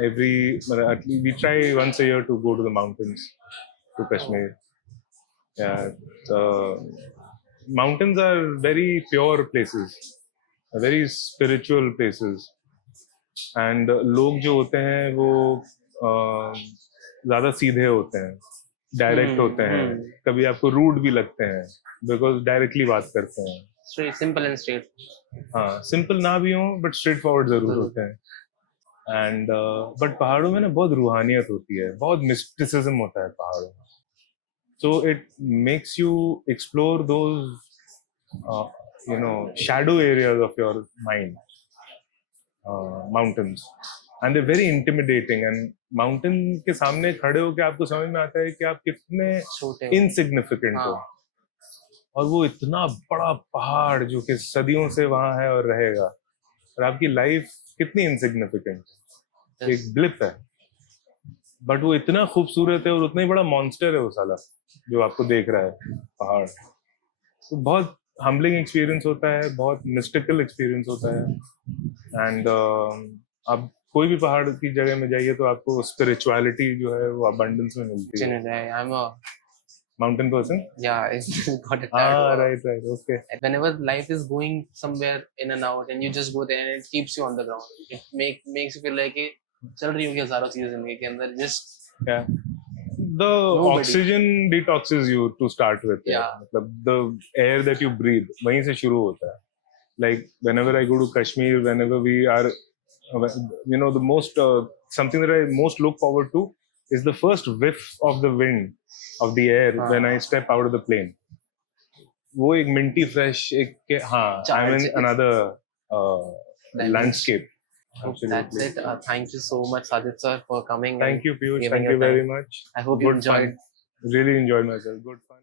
We try once a year to go to the mountains, to Kashmir. Yeah, mountains are very pure places, very spiritual places, and लोग जो होते हैं वो ज़्यादा सीधे होते हैं. डायरेक्ट होते हैं, कभी आपको रूड भी लगते हैं बिकॉज डायरेक्टली बात करते हैं. Straight, simple and straight. हाँ, सिंपल ना भी हो बट स्ट्रेट फॉरवर्ड जरूर होते हैं. एंड बट पहाड़ों में ना बहुत रूहानियत होती है, बहुत मिस्टिसिज्म होता है पहाड़ों में. So it makes you explore those shadow areas of your mind, mountains, and they're very intimidating. And mountain के सामने खड़े होके आपको समझ में आता है कि आप कितने छोटे. insignificant हो. हाँ. और वो इतना बड़ा पहाड़ जो कि सदियों से वहां है और रहेगा, और आपकी लाइफ कितनी insignificant है, एक ब्लिप है, बट वो इतना खूबसूरत है और उतना ही बड़ा मॉन्स्टर है वो साला जो आपको देख रहा है पहाड़. तो बहुत हम्बलिंग एक्सपीरियंस होता है, बहुत मिस्टिकल एक्सपीरियंस होता है. एंड आप कोई भी पहाड़ की जगह में जाइए तो आपको स्पिरिचुअलिटी जो है वो अबंडेंस में मिलती है. I'm a mountain person. yeah, it's got a right okay. whenever life is going somewhere in and out and you just go there and it keeps you on the ground, it makes you feel like कि चल रही होगी हजारों चीजें जिंदगी के अंदर. just Yeah. The oxygen detoxes you to start with. Yeah. मतलब the air that you breathe वहीं से शुरू होता है. Like whenever I go to Kashmir, whenever we are, the most something that I most look forward to is the first whiff of the wind of the air when I step out of the plane. वो एक minty fresh एक I'm in another landscape. Absolutely. That's it. Thank you so much, Sajid sir, for coming. Thank you, Piyush. giving Thank you your very time. much. I hope you Good enjoyed. fun. Really enjoyed myself. Good fun.